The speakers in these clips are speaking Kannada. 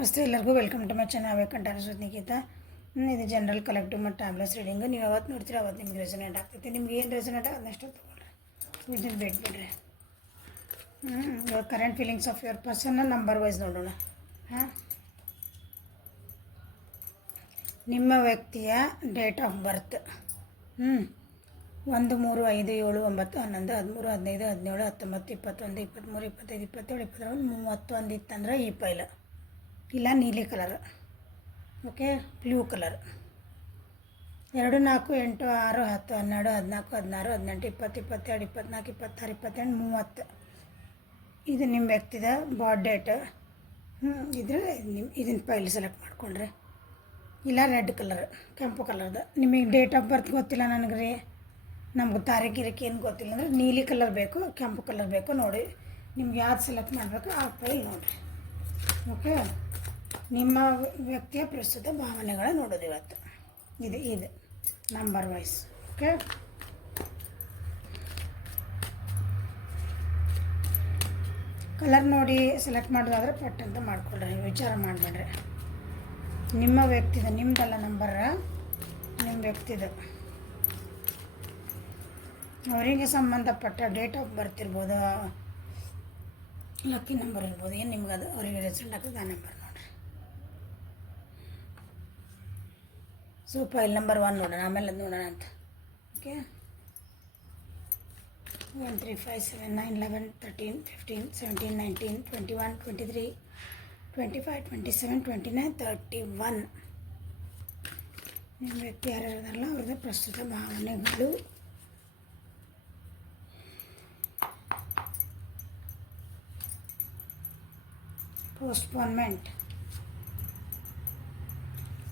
ನಮಸ್ತೆ ಎಲ್ಲರಿಗೂ ವೆಲ್ಕಮ್ ಟು ಮೈ ಚಾನಲ್ ವೇಕಂಠ ನಿಖಿತ. ಇದು ಜನರಲ್ ಕಲೆಕ್ಟಿವ್ ಮತ್ತು ಟ್ಯಾಬ್ಲೆಟ್ಸ್ ರೀಡಿಂಗು. ನೀವು ಯಾವತ್ತು ನೋಡ್ತೀರಿ ಅವತ್ತು ನಿಮ್ಗೆ ರೆಸನೇಟ್ ಆಗ್ತೈತಿ. ನಿಮ್ಗೆ ಏನು ರೆಸನೇಟ್ ಅದನ್ನಷ್ಟು ತೊಗೊಳ್ರಿ, ವಿದಿನ್ ಬಿಟ್ಬಿಡ್ರಿ. ಇವಾಗ ಕರೆಂಟ್ ಫೀಲಿಂಗ್ಸ್ ಆಫ್ ಯುವರ್ ಪರ್ಸನ್ನ ನಂಬರ್ ವೈಸ್ ನೋಡೋಣ. ನಿಮ್ಮ ವ್ಯಕ್ತಿಯ ಡೇಟ್ ಆಫ್ ಬರ್ತ್ 1, 3, 5, 7, 9, 11, 13, 15, 17, 19, 20, 21, 22, 23, 25, 27, 28, 31 ಇತ್ತಂದ್ರೆ ಈ ಪೈಲ ಇಲ್ಲ ನೀಲಿ ಕಲರ್, ಓಕೆ, ಬ್ಲೂ ಕಲರ್. 2, 4, 8, 6, 10, 11, 14, 16, 17, 18, 20, 22, 24, 26, 27, 28, 30. ಇದು ನಿಮ್ಮ ವ್ಯಕ್ತಿದ ಬಾಡ್ ಡೇಟ್. ಇದ್ರೆ ಇದನ್ನ ಪೈಲ್ ಸೆಲೆಕ್ಟ್ ಮಾಡ್ಕೊಂಡ್ರೆ, ಇಲ್ಲ ರೆಡ್ ಕಲರ್, ಕೆಂಪು ಕಲರ್ದು. ನಿಮಗೆ ಡೇಟ್ ಆಫ್ ಬರ್ತ್ ಗೊತ್ತಿಲ್ಲ ನನಗೆ ರೀ, ನಮ್ಗೆ ತಾರೀಕಿರಕ್ಕೆ ಏನು ಗೊತ್ತಿಲ್ಲ ಅಂದರೆ ನೀಲಿ ಕಲರ್ ಬೇಕು, ಕೆಂಪು ಕಲರ್ ಬೇಕು. ನೋಡಿ ನಿಮ್ಗೆ ಯಾವ್ದು ಸೆಲೆಕ್ಟ್ ಮಾಡಬೇಕು ಆ ಫೈಲ್ ನೋಡಿರಿ. ಓಕೆ, ನಿಮ್ಮ ವ್ಯಕ್ತಿಯ ಪ್ರಸ್ತುತ ಭಾವನೆಗಳ ನೋಡೋದು ಇವತ್ತು. ಇದು ನಂಬರ್ ವೈಸ್. ಓಕೆ, ಕಲರ್ ನೋಡಿ ಸೆಲೆಕ್ಟ್ ಮಾಡೋದಾದ್ರೆ ಪಟ್ ಅಂತ ಮಾಡ್ಕೊಳ್ರಿ, ವಿಚಾರ ಮಾಡಿಬಿಡ್ರಿ. ನಿಮ್ಮ ವ್ಯಕ್ತಿದ, ನಿಮ್ಮದಲ್ಲ ನಂಬರ, ನಿಮ್ಮ ವ್ಯಕ್ತಿದ ಅವರಿಗೆ ಸಂಬಂಧಪಟ್ಟ ಡೇಟ್ ಆಫ್ ಬರ್ತ್ ಇರ್ಬೋದು, ಲಕ್ಕಿ ನಂಬರ್ ಇರ್ಬೋದು, ಏನು ನಿಮ್ಗೆ ಅದು ಅವರಿಗೆ ರೆಸಲ್ಟ್ ಆಗ್ತದೆ ಆ ನಂಬರ್ ನೋಡಿರಿ. ಸೊ ಫೈಲ್ ನಂಬರ್ 1 ನೋಡೋಣ, ಆಮೇಲೆ ಅದು ನೋಡೋಣ ಅಂತ. ಓಕೆ, 1, 3, 5, 7, 9, 11, 13, 15, 17, 19, 21, 23, 25, 27, 29, 31. ನಿಮ್ಮ ವ್ಯಕ್ತಿ ಯಾರ್ಯಾರು ಇದಾರಲ್ಲ ಅವ್ರದ್ದು ಪ್ರಸ್ತುತ ಭಾವನೆಗಳು. Postponement,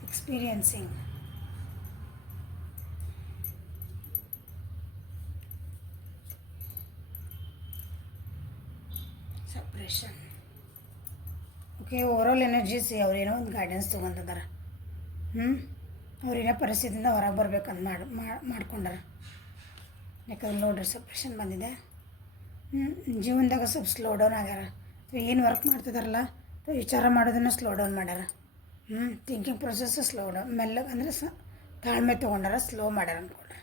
experiencing, suppression. Okay, overall energies ಅವ್ರೇನೋ ಒಂದು ಗೈಡೆನ್ಸ್ ತೊಗೊಂತಿದ್ದಾರೆ. ಅವ್ರೇನೋ ಪರಿಸ್ಥಿತಿಯಿಂದ ಹೊರಗೆ ಬರ್ಬೇಕಂತ ಮಾಡ್ಕೊಂಡಾರ. ಯಾಕಂದ್ರೆ ನೋಡ್ರಿ ಸಪ್ರೆಷನ್ ಬಂದಿದೆ. ಜೀವನದಾಗ ಸ್ವಲ್ಪ ಸ್ಲೋ ಡೌನ್ ಆಗ್ಯಾರ. ಏನು ವರ್ಕ್ ಮಾಡ್ತಿದಾರಲ್ಲ ವಿಚಾರ ಮಾಡೋದನ್ನು ಸ್ಲೋ ಡೌನ್ ಮಾಡ್ಯಾರ. ಥಿಂಕಿಂಗ್ ಪ್ರೊಸೆಸ್ ಸ್ಲೋ ಡೌನ್, ಮೆಲ್ಲಗೆ ಅಂದರೆ ತಾಳ್ಮೆ ತೊಗೊಂಡಾರ, ಸ್ಲೋ ಮಾಡ್ಯಾರ ಅಂದ್ಕೊಂಡ್ರೆ.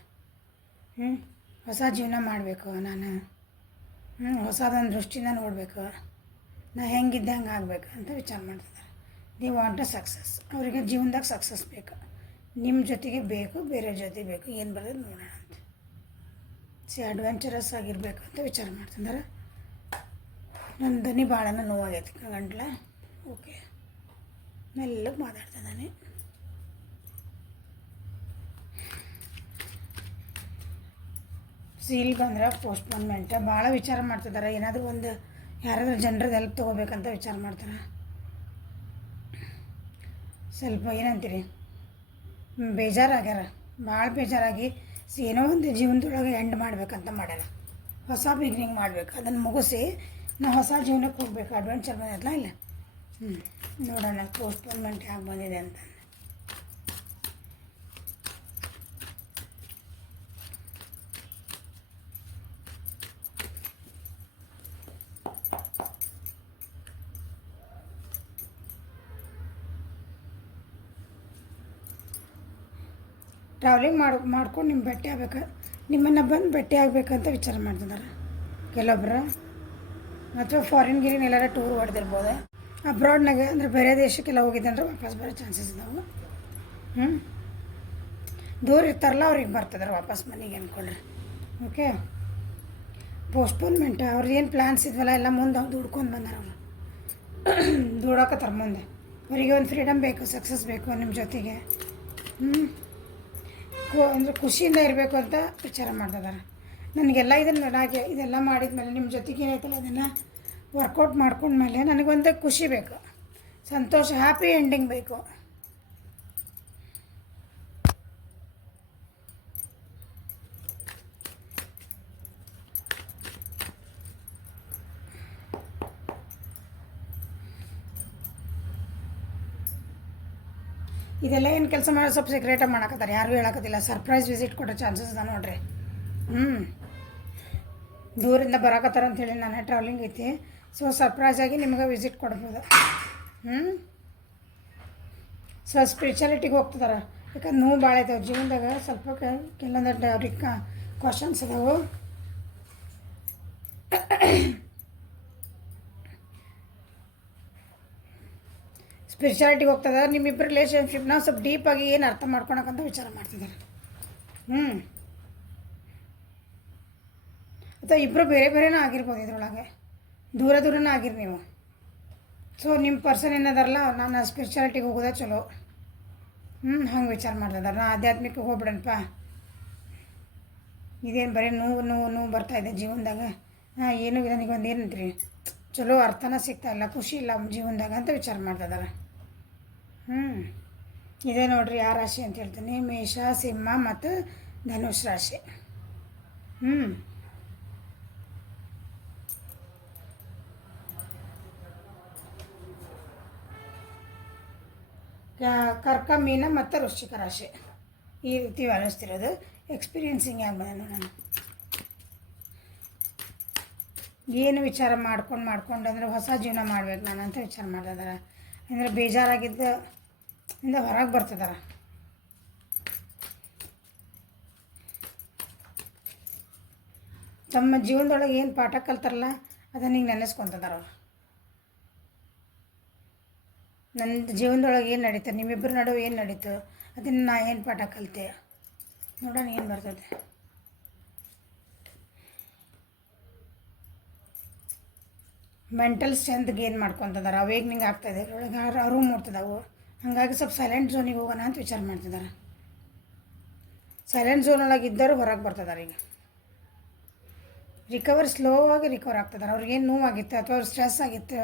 ಹೊಸ ಜೀವನ ಮಾಡಬೇಕು ನಾನು, ಹೊಸದೊಂದು ದೃಷ್ಟಿಯಿಂದ ನೋಡಬೇಕು, ನಾ ಹೆಂಗಿದ್ದೆ ಹಂಗೆ ಆಗಬೇಕು ಅಂತ ವಿಚಾರ ಮಾಡ್ತಿದ್ದಾರೆ. The want a success. ಅವರಿಗೆ ಜೀವನದಾಗ ಸಕ್ಸಸ್ ಬೇಕು, ನಿಮ್ಮ ಜೊತೆಗೆ ಬೇಕು, ಬೇರೆ ಜೊತೆ ಬೇಕು, ಏನು ಬರೋದು ನೋಡೋಣ ಅಂತ. ಅಡ್ವೆಂಚರಸ್ ಆಗಿರಬೇಕು ಅಂತ ವಿಚಾರ ಮಾಡ್ತಿದ್ದಾರೆ. ನನ್ನ ಧ್ವನಿ ಭಾಳನ ನೋವಾಗೈತಿ ಗಂಟ್ಲ. ಓಕೆ, ಮೆಲ್ಲಗೆ ಮಾತಾಡ್ತಿದ್ದಾನೆ. ಸೀಲ್ ಬಂದ್ರೆ ಪೋಸ್ಟ್ಪೋನ್ಮೆಂಟ್. ಭಾಳ ವಿಚಾರ ಮಾಡ್ತಿದ್ದಾರೆ. ಏನಾದರೂ ಒಂದು ಯಾರಾದರೂ ಜನರದ್ದು ಹೆಲ್ಪ್ ತೊಗೋಬೇಕಂತ ವಿಚಾರ ಮಾಡ್ತಾರೆ. ಸ್ವಲ್ಪ ಏನಂತೀರಿ, ಬೇಜಾರಾಗ್ಯಾರ, ಭಾಳ ಬೇಜಾರಾಗಿ ಏನೋ ಒಂದು ಜೀವನದೊಳಗೆ ಎಂಡ್ ಮಾಡ್ಬೇಕಂತ ಮಾಡ್ಯಾರ. ಹೊಸ ಬಿಗಿನಿಂಗ್ ಮಾಡಬೇಕು, ಅದನ್ನು ಮುಗಿಸಿ ನಾವು ಹೊಸ ಜೀವನಕ್ಕೆ ಹೋಗ್ಬೇಕು. ಅಡ್ವೆಂಚರ್ ಬಂದಿರಲ್ಲ ಇಲ್ಲ. ನೋಡೋಣ ಪೋಸ್ಟ್ಪೋನ್ಮೆಂಟ್ ಯಾಕೆ ಬಂದಿದೆ ಅಂತ. ಟ್ರಾವೆಲಿಂಗ್ ಮಾಡ್ಕೊಂಡು ನಿಮ್ಮ ಭೇಟಿ ಆಗ್ಬೇಕು, ನಿಮ್ಮನ್ನು ಬಂದು ಭೇಟಿ ಆಗಬೇಕಂತ ವಿಚಾರ ಮಾಡ್ತಿದ್ದಾರೆ ಕೆಲವೊಬ್ಬರು. ಅಥವಾ ಫಾರಿನ್ ಗಿರಿನ್ ಎಲ್ಲಾರ ಟೂರ್ ಹೊಡೆದಿರ್ಬೋದು. ಅಬ್ರಾಡ್ನಾಗ ಅಂದರೆ ಬೇರೆ ದೇಶಕ್ಕೆಲ್ಲ ಹೋಗಿದ್ದೆ ಅಂದರೆ ವಾಪಸ್ ಬರೋ ಚಾನ್ಸಸ್ ಇದ್ದಾವೆ. ದೂರ ಇರ್ತಾರಲ್ಲ ಅವ್ರಿಗೆ ಬರ್ತಿದ್ದಾರೆ ವಾಪಸ್ ಮನೆಗೆ ಅಂದ್ಕೊಂಡ್ರೆ. ಓಕೆ, ಪೋಸ್ಟ್ಪೋನ್ಮೆಂಟ್ ಅವ್ರದ್ದು ಏನು ಪ್ಲ್ಯಾನ್ಸ್ ಇದ್ವಲ್ಲ ಎಲ್ಲ ಮುಂದೆ ಅವ್ರು ದುಡ್ಕೊಂಡು ಬಂದಾರ. ಅವರು ದುಡೋಕತ್ತಾರ ಮುಂದೆ. ಅವರಿಗೆ ಒಂದು ಫ್ರೀಡಮ್ ಬೇಕು, ಸಕ್ಸಸ್ ಬೇಕು ನಿಮ್ಮ ಜೊತೆಗೆ. ಅಂದರೆ ಖುಷಿಯಿಂದ ಇರಬೇಕು ಅಂತ ವಿಚಾರ ಮಾಡ್ತಿದ್ದಾರೆ. ನನಗೆಲ್ಲ ಇದೆಲ್ಲ ಮಾಡಿದ್ಮೇಲೆ ನಿಮ್ಮ ಜೊತೆಗೆ ಏನೈತಲ್ಲ ಅದನ್ನು ವರ್ಕೌಟ್ ಮಾಡ್ಕೊಂಡ್ಮೇಲೆ ನನಗೊಂದು ಖುಷಿ ಬೇಕು, ಸಂತೋಷ, ಹ್ಯಾಪಿ ಎಂಡಿಂಗ್ ಬೇಕು. ಇದೆಲ್ಲ ಏನು ಕೆಲಸ ಮಾಡೋ ಸ್ವಲ್ಪ ಸೀಕ್ರೆಟಾಗಿ ಮಾಡಕತ್ತಾರೆ, ಯಾರೂ ಹೇಳಕತ್ತಿಲ್ಲ. ಸರ್ಪ್ರೈಸ್ ವಿಸಿಟ್ ಕೊಡೋ ಚಾನ್ಸಸ್ ಅದ ನೋಡ್ರಿ. ದೂರಿಂದ ಬರಾಕತ್ತಾರ ಅಂಥೇಳಿ ನಾನು ಟ್ರಾವೆಲಿಂಗ್ ಐತಿ. ಸೊ ಸರ್ಪ್ರೈಸಾಗಿ ನಿಮ್ಗೆ ವಿಸಿಟ್ ಕೊಡ್ಬೋದು. ಸ್ಪಿರಿಚುಯಾಲಿಟಿಗೆ ಹೋಗ್ತಿದಾರೆ. ಯಾಕಂದ್ರೆ ನೋವು ಭಾಳ ಐತೆ ಅವ್ರ ಜೀವನದಾಗ. ಸ್ವಲ್ಪ ಕೆಲವೊಂದು ಅವ್ರಿಗೆ ಕ್ವಶನ್ಸ್ ಅದಾವೆ. ಸ್ಪಿರಿಚುಯಾಲಿಟಿಗೆ ಹೋಗ್ತದ. ನಿಮ್ಮಿಬ್ಬರು ರಿಲೇಷನ್ಶಿಪ್ನ ಸ್ವಲ್ಪ ಡೀಪಾಗಿ ಏನು ಅರ್ಥ ಮಾಡ್ಕೊಳಕ್ಕಂತ ವಿಚಾರ ಮಾಡ್ತಿದ್ದಾರೆ. ಅಥವಾ ಇಬ್ಬರು ಬೇರೆ ಬೇರೆನೂ ಆಗಿರ್ಬೋದು, ಇದ್ರೊಳಗೆ ದೂರನೂ ಆಗಿರಿ ನೀವು. ಸೊ ನಿಮ್ಮ ಪರ್ಸನ್ ಏನದಾರಲ್ಲ, ನಾನು ಸ್ಪಿರಿಚುಯಾಲಿಟಿಗೆ ಹೋಗೋದೇ ಚಲೋ. ಹಂಗೆ ವಿಚಾರ ಮಾಡ್ತಿದ್ದಾರೆ. ನಾ ಆಧ್ಯಾತ್ಮಿಕಕ್ಕೆ ಹೋಗ್ಬಿಡಣಪ್ಪ, ಇದೇನು ಬರೀ ನೋವು ಬರ್ತಾಯಿದೆ ಜೀವನದಾಗ, ಏನೂ ನನಗೊಂದು ಏನಂತ್ರಿ ಚಲೋ ಅರ್ಥನ ಸಿಗ್ತಾಯಿಲ್ಲ, ಖುಷಿ ಇಲ್ಲ ಜೀವನದಾಗ ಅಂತ ವಿಚಾರ ಮಾಡ್ತಿದ್ದಾರೆ. ಇದೇ ನೋಡ್ರಿ ಆ ರಾಶಿ ಅಂತ ಹೇಳ್ತೀನಿ. ಮೇಷ, ಸಿಂಹ ಮತ್ತು ಧನುಷ್ ರಾಶಿ. ಕರ್ಕ, ಮೀನ ಮತ್ತು ವೃಶ್ಚಿಕ ರಾಶಿ. ಈ ರೀತಿ ವ್ಯಾಲಿಸ್ತಿರೋದು. ಎಕ್ಸ್ಪೀರಿಯನ್ಸಿಂಗ್ ಯಾಕೆ ಬಂದ ನಾನು ಏನು ವಿಚಾರ ಮಾಡ್ಕೊಂಡು ಅಂದರೆ ಹೊಸ ಜೀವನ ಮಾಡ್ಬೇಕು ನಾನು ಅಂತ ವಿಚಾರ ಮಾಡ್ತಿದ್ದಾರೆ. ಅಂದರೆ ಬೇಜಾರಾಗಿದ್ದ ಇಂದ ಹೊರಗೆ ಬರ್ತಿದ್ದಾರೆ. ತಮ್ಮ ಜೀವನದೊಳಗೆ ಏನು ಪಾಠ ಕಲ್ತಾರಲ್ಲ ಅದನ್ನು ಈಗ ನೆನೆಸ್ಕೊತಿದ್ದಾರೆ ಅವರು. ನನ್ನ ಜೀವನದೊಳಗೆ ಏನು ನಡೀತು, ನಿಮ್ಮಿಬ್ಬರ ನಡುವೆ ಏನು ನಡೀತು, ಅದನ್ನು ನಾ ಏನು ಪಾಠ ಕಲಿತೆ ನೋಡೋಣ ಏನು ಬರ್ತದೆ. ಮೆಂಟಲ್ ಸ್ಟ್ರೆಂತ್ ಗೇನ್ ಮಾಡ್ಕೊತಿದ್ದಾರೆ. ಅವೇಗ್ನಿಂಗ್ ಆಗ್ತಾಯಿದೆ ಒಳಗೆ, ಅರಿವು ಮೂಡ್ತದವು. ಹಾಗಾಗಿ ಸ್ವಲ್ಪ ಸೈಲೆಂಟ್ ಝೋನಿಗೆ ಹೋಗೋಣ ಅಂತ ವಿಚಾರ ಮಾಡ್ತಿದ್ದಾರೆ. ಸೈಲೆಂಟ್ ಝೋನ್ ಒಳಗೆ ಇದ್ದರೂ ಹೊರಗೆ ಬರ್ತಿದ್ದಾರೆ. ಈಗ ಸ್ಲೋ ಆಗಿ ರಿಕವರ್ ಆಗ್ತಿದ್ದಾರೆ. ಅವ್ರಿಗೇನು ನೋವಾಗಿತ್ತು ಅಥವಾ ಅವ್ರು ಸ್ಟ್ರೆಸ್ ಆಗಿತ್ತು,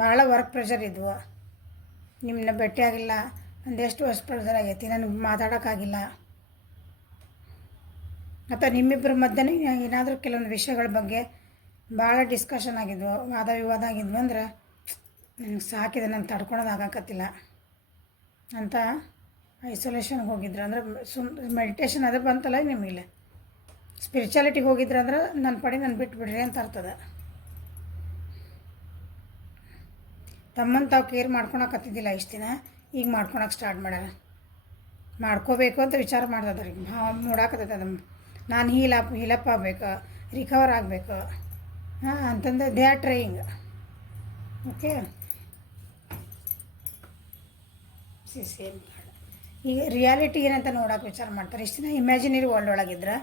ಭಾಳ ವರ್ಕ್ ಪ್ರೆಷರ್ ಇದ್ವು, ನಿಮ್ಮನ್ನ ಭೇಟಿಯಾಗಿಲ್ಲ, ಒಂದೆಷ್ಟು ವರ್ಷ ಪ್ರೆಷರ್ ಆಗೈತಿ, ನನಗೆ ಮಾತಾಡೋಕ್ಕಾಗಿಲ್ಲ, ಅಥವಾ ನಿಮ್ಮಿಬ್ಬರ ಮಧ್ಯೆ ಏನಾದರೂ ಕೆಲವೊಂದು ವಿಷಯಗಳ ಬಗ್ಗೆ ಭಾಳ ಡಿಸ್ಕಷನ್ ಆಗಿದ್ವು, ವಾದ ವಿವಾದ ಆಗಿದ್ವು ಅಂದ್ರೆ ನನಗೆ ಸಾಕಿದೆ, ನಾನು ತಡ್ಕೊಳೋದಾಗಕತ್ತಿಲ್ಲ ಅಂತ ಐಸೋಲೇಷನ್ಗೆ ಹೋಗಿದ್ರು. ಅಂದ್ರೆ ಮೆಡಿಟೇಷನ್ ಅದು ಬಂತಲ್ಲ ನಿಮಗಿಲ್ಲ, ಸ್ಪಿರಿಚುಯಾಲಿಟಿಗೆ ಹೋಗಿದ್ರು ಅಂದ್ರೆ ನನ್ನ ಪಡಿ ನಾನು ಬಿಟ್ಬಿಡ್ರಿ ಅಂತ ಅರ್ಥದ. ತಮ್ಮನ್ನು ತಾವು ಕೇರ್ ಮಾಡ್ಕೊಳಕತ್ತಿದ್ದಿಲ್ಲ ಇಷ್ಟು ದಿನ, ಈಗ ಮಾಡ್ಕೊಳಕ್ಕೆ ಸ್ಟಾರ್ಟ್ ಮಾಡ್ಯಾರ. ಮಾಡ್ಕೋಬೇಕು ಅಂತ ವಿಚಾರ ಮಾಡ್ತದ ಈಗ ಮೂಡಾಕತ್ತದ. ನಾನು ಹೀಲಪ್ ಆಗಬೇಕು, ರಿಕವರ್ ಆಗಬೇಕು ಅಂತಂದು they are trying. Okay, same ಈಗ ರಿಯಾಲಿಟಿ ಏನಂತ ನೋಡೋಕೆ ವಿಚಾರ ಮಾಡ್ತಾರೆ. ಇಷ್ಟು ದಿನ ಇಮ್ಯಾಜಿನರಿ ವರ್ಲ್ಡ್ ಒಳಗಿದ್ರೆ,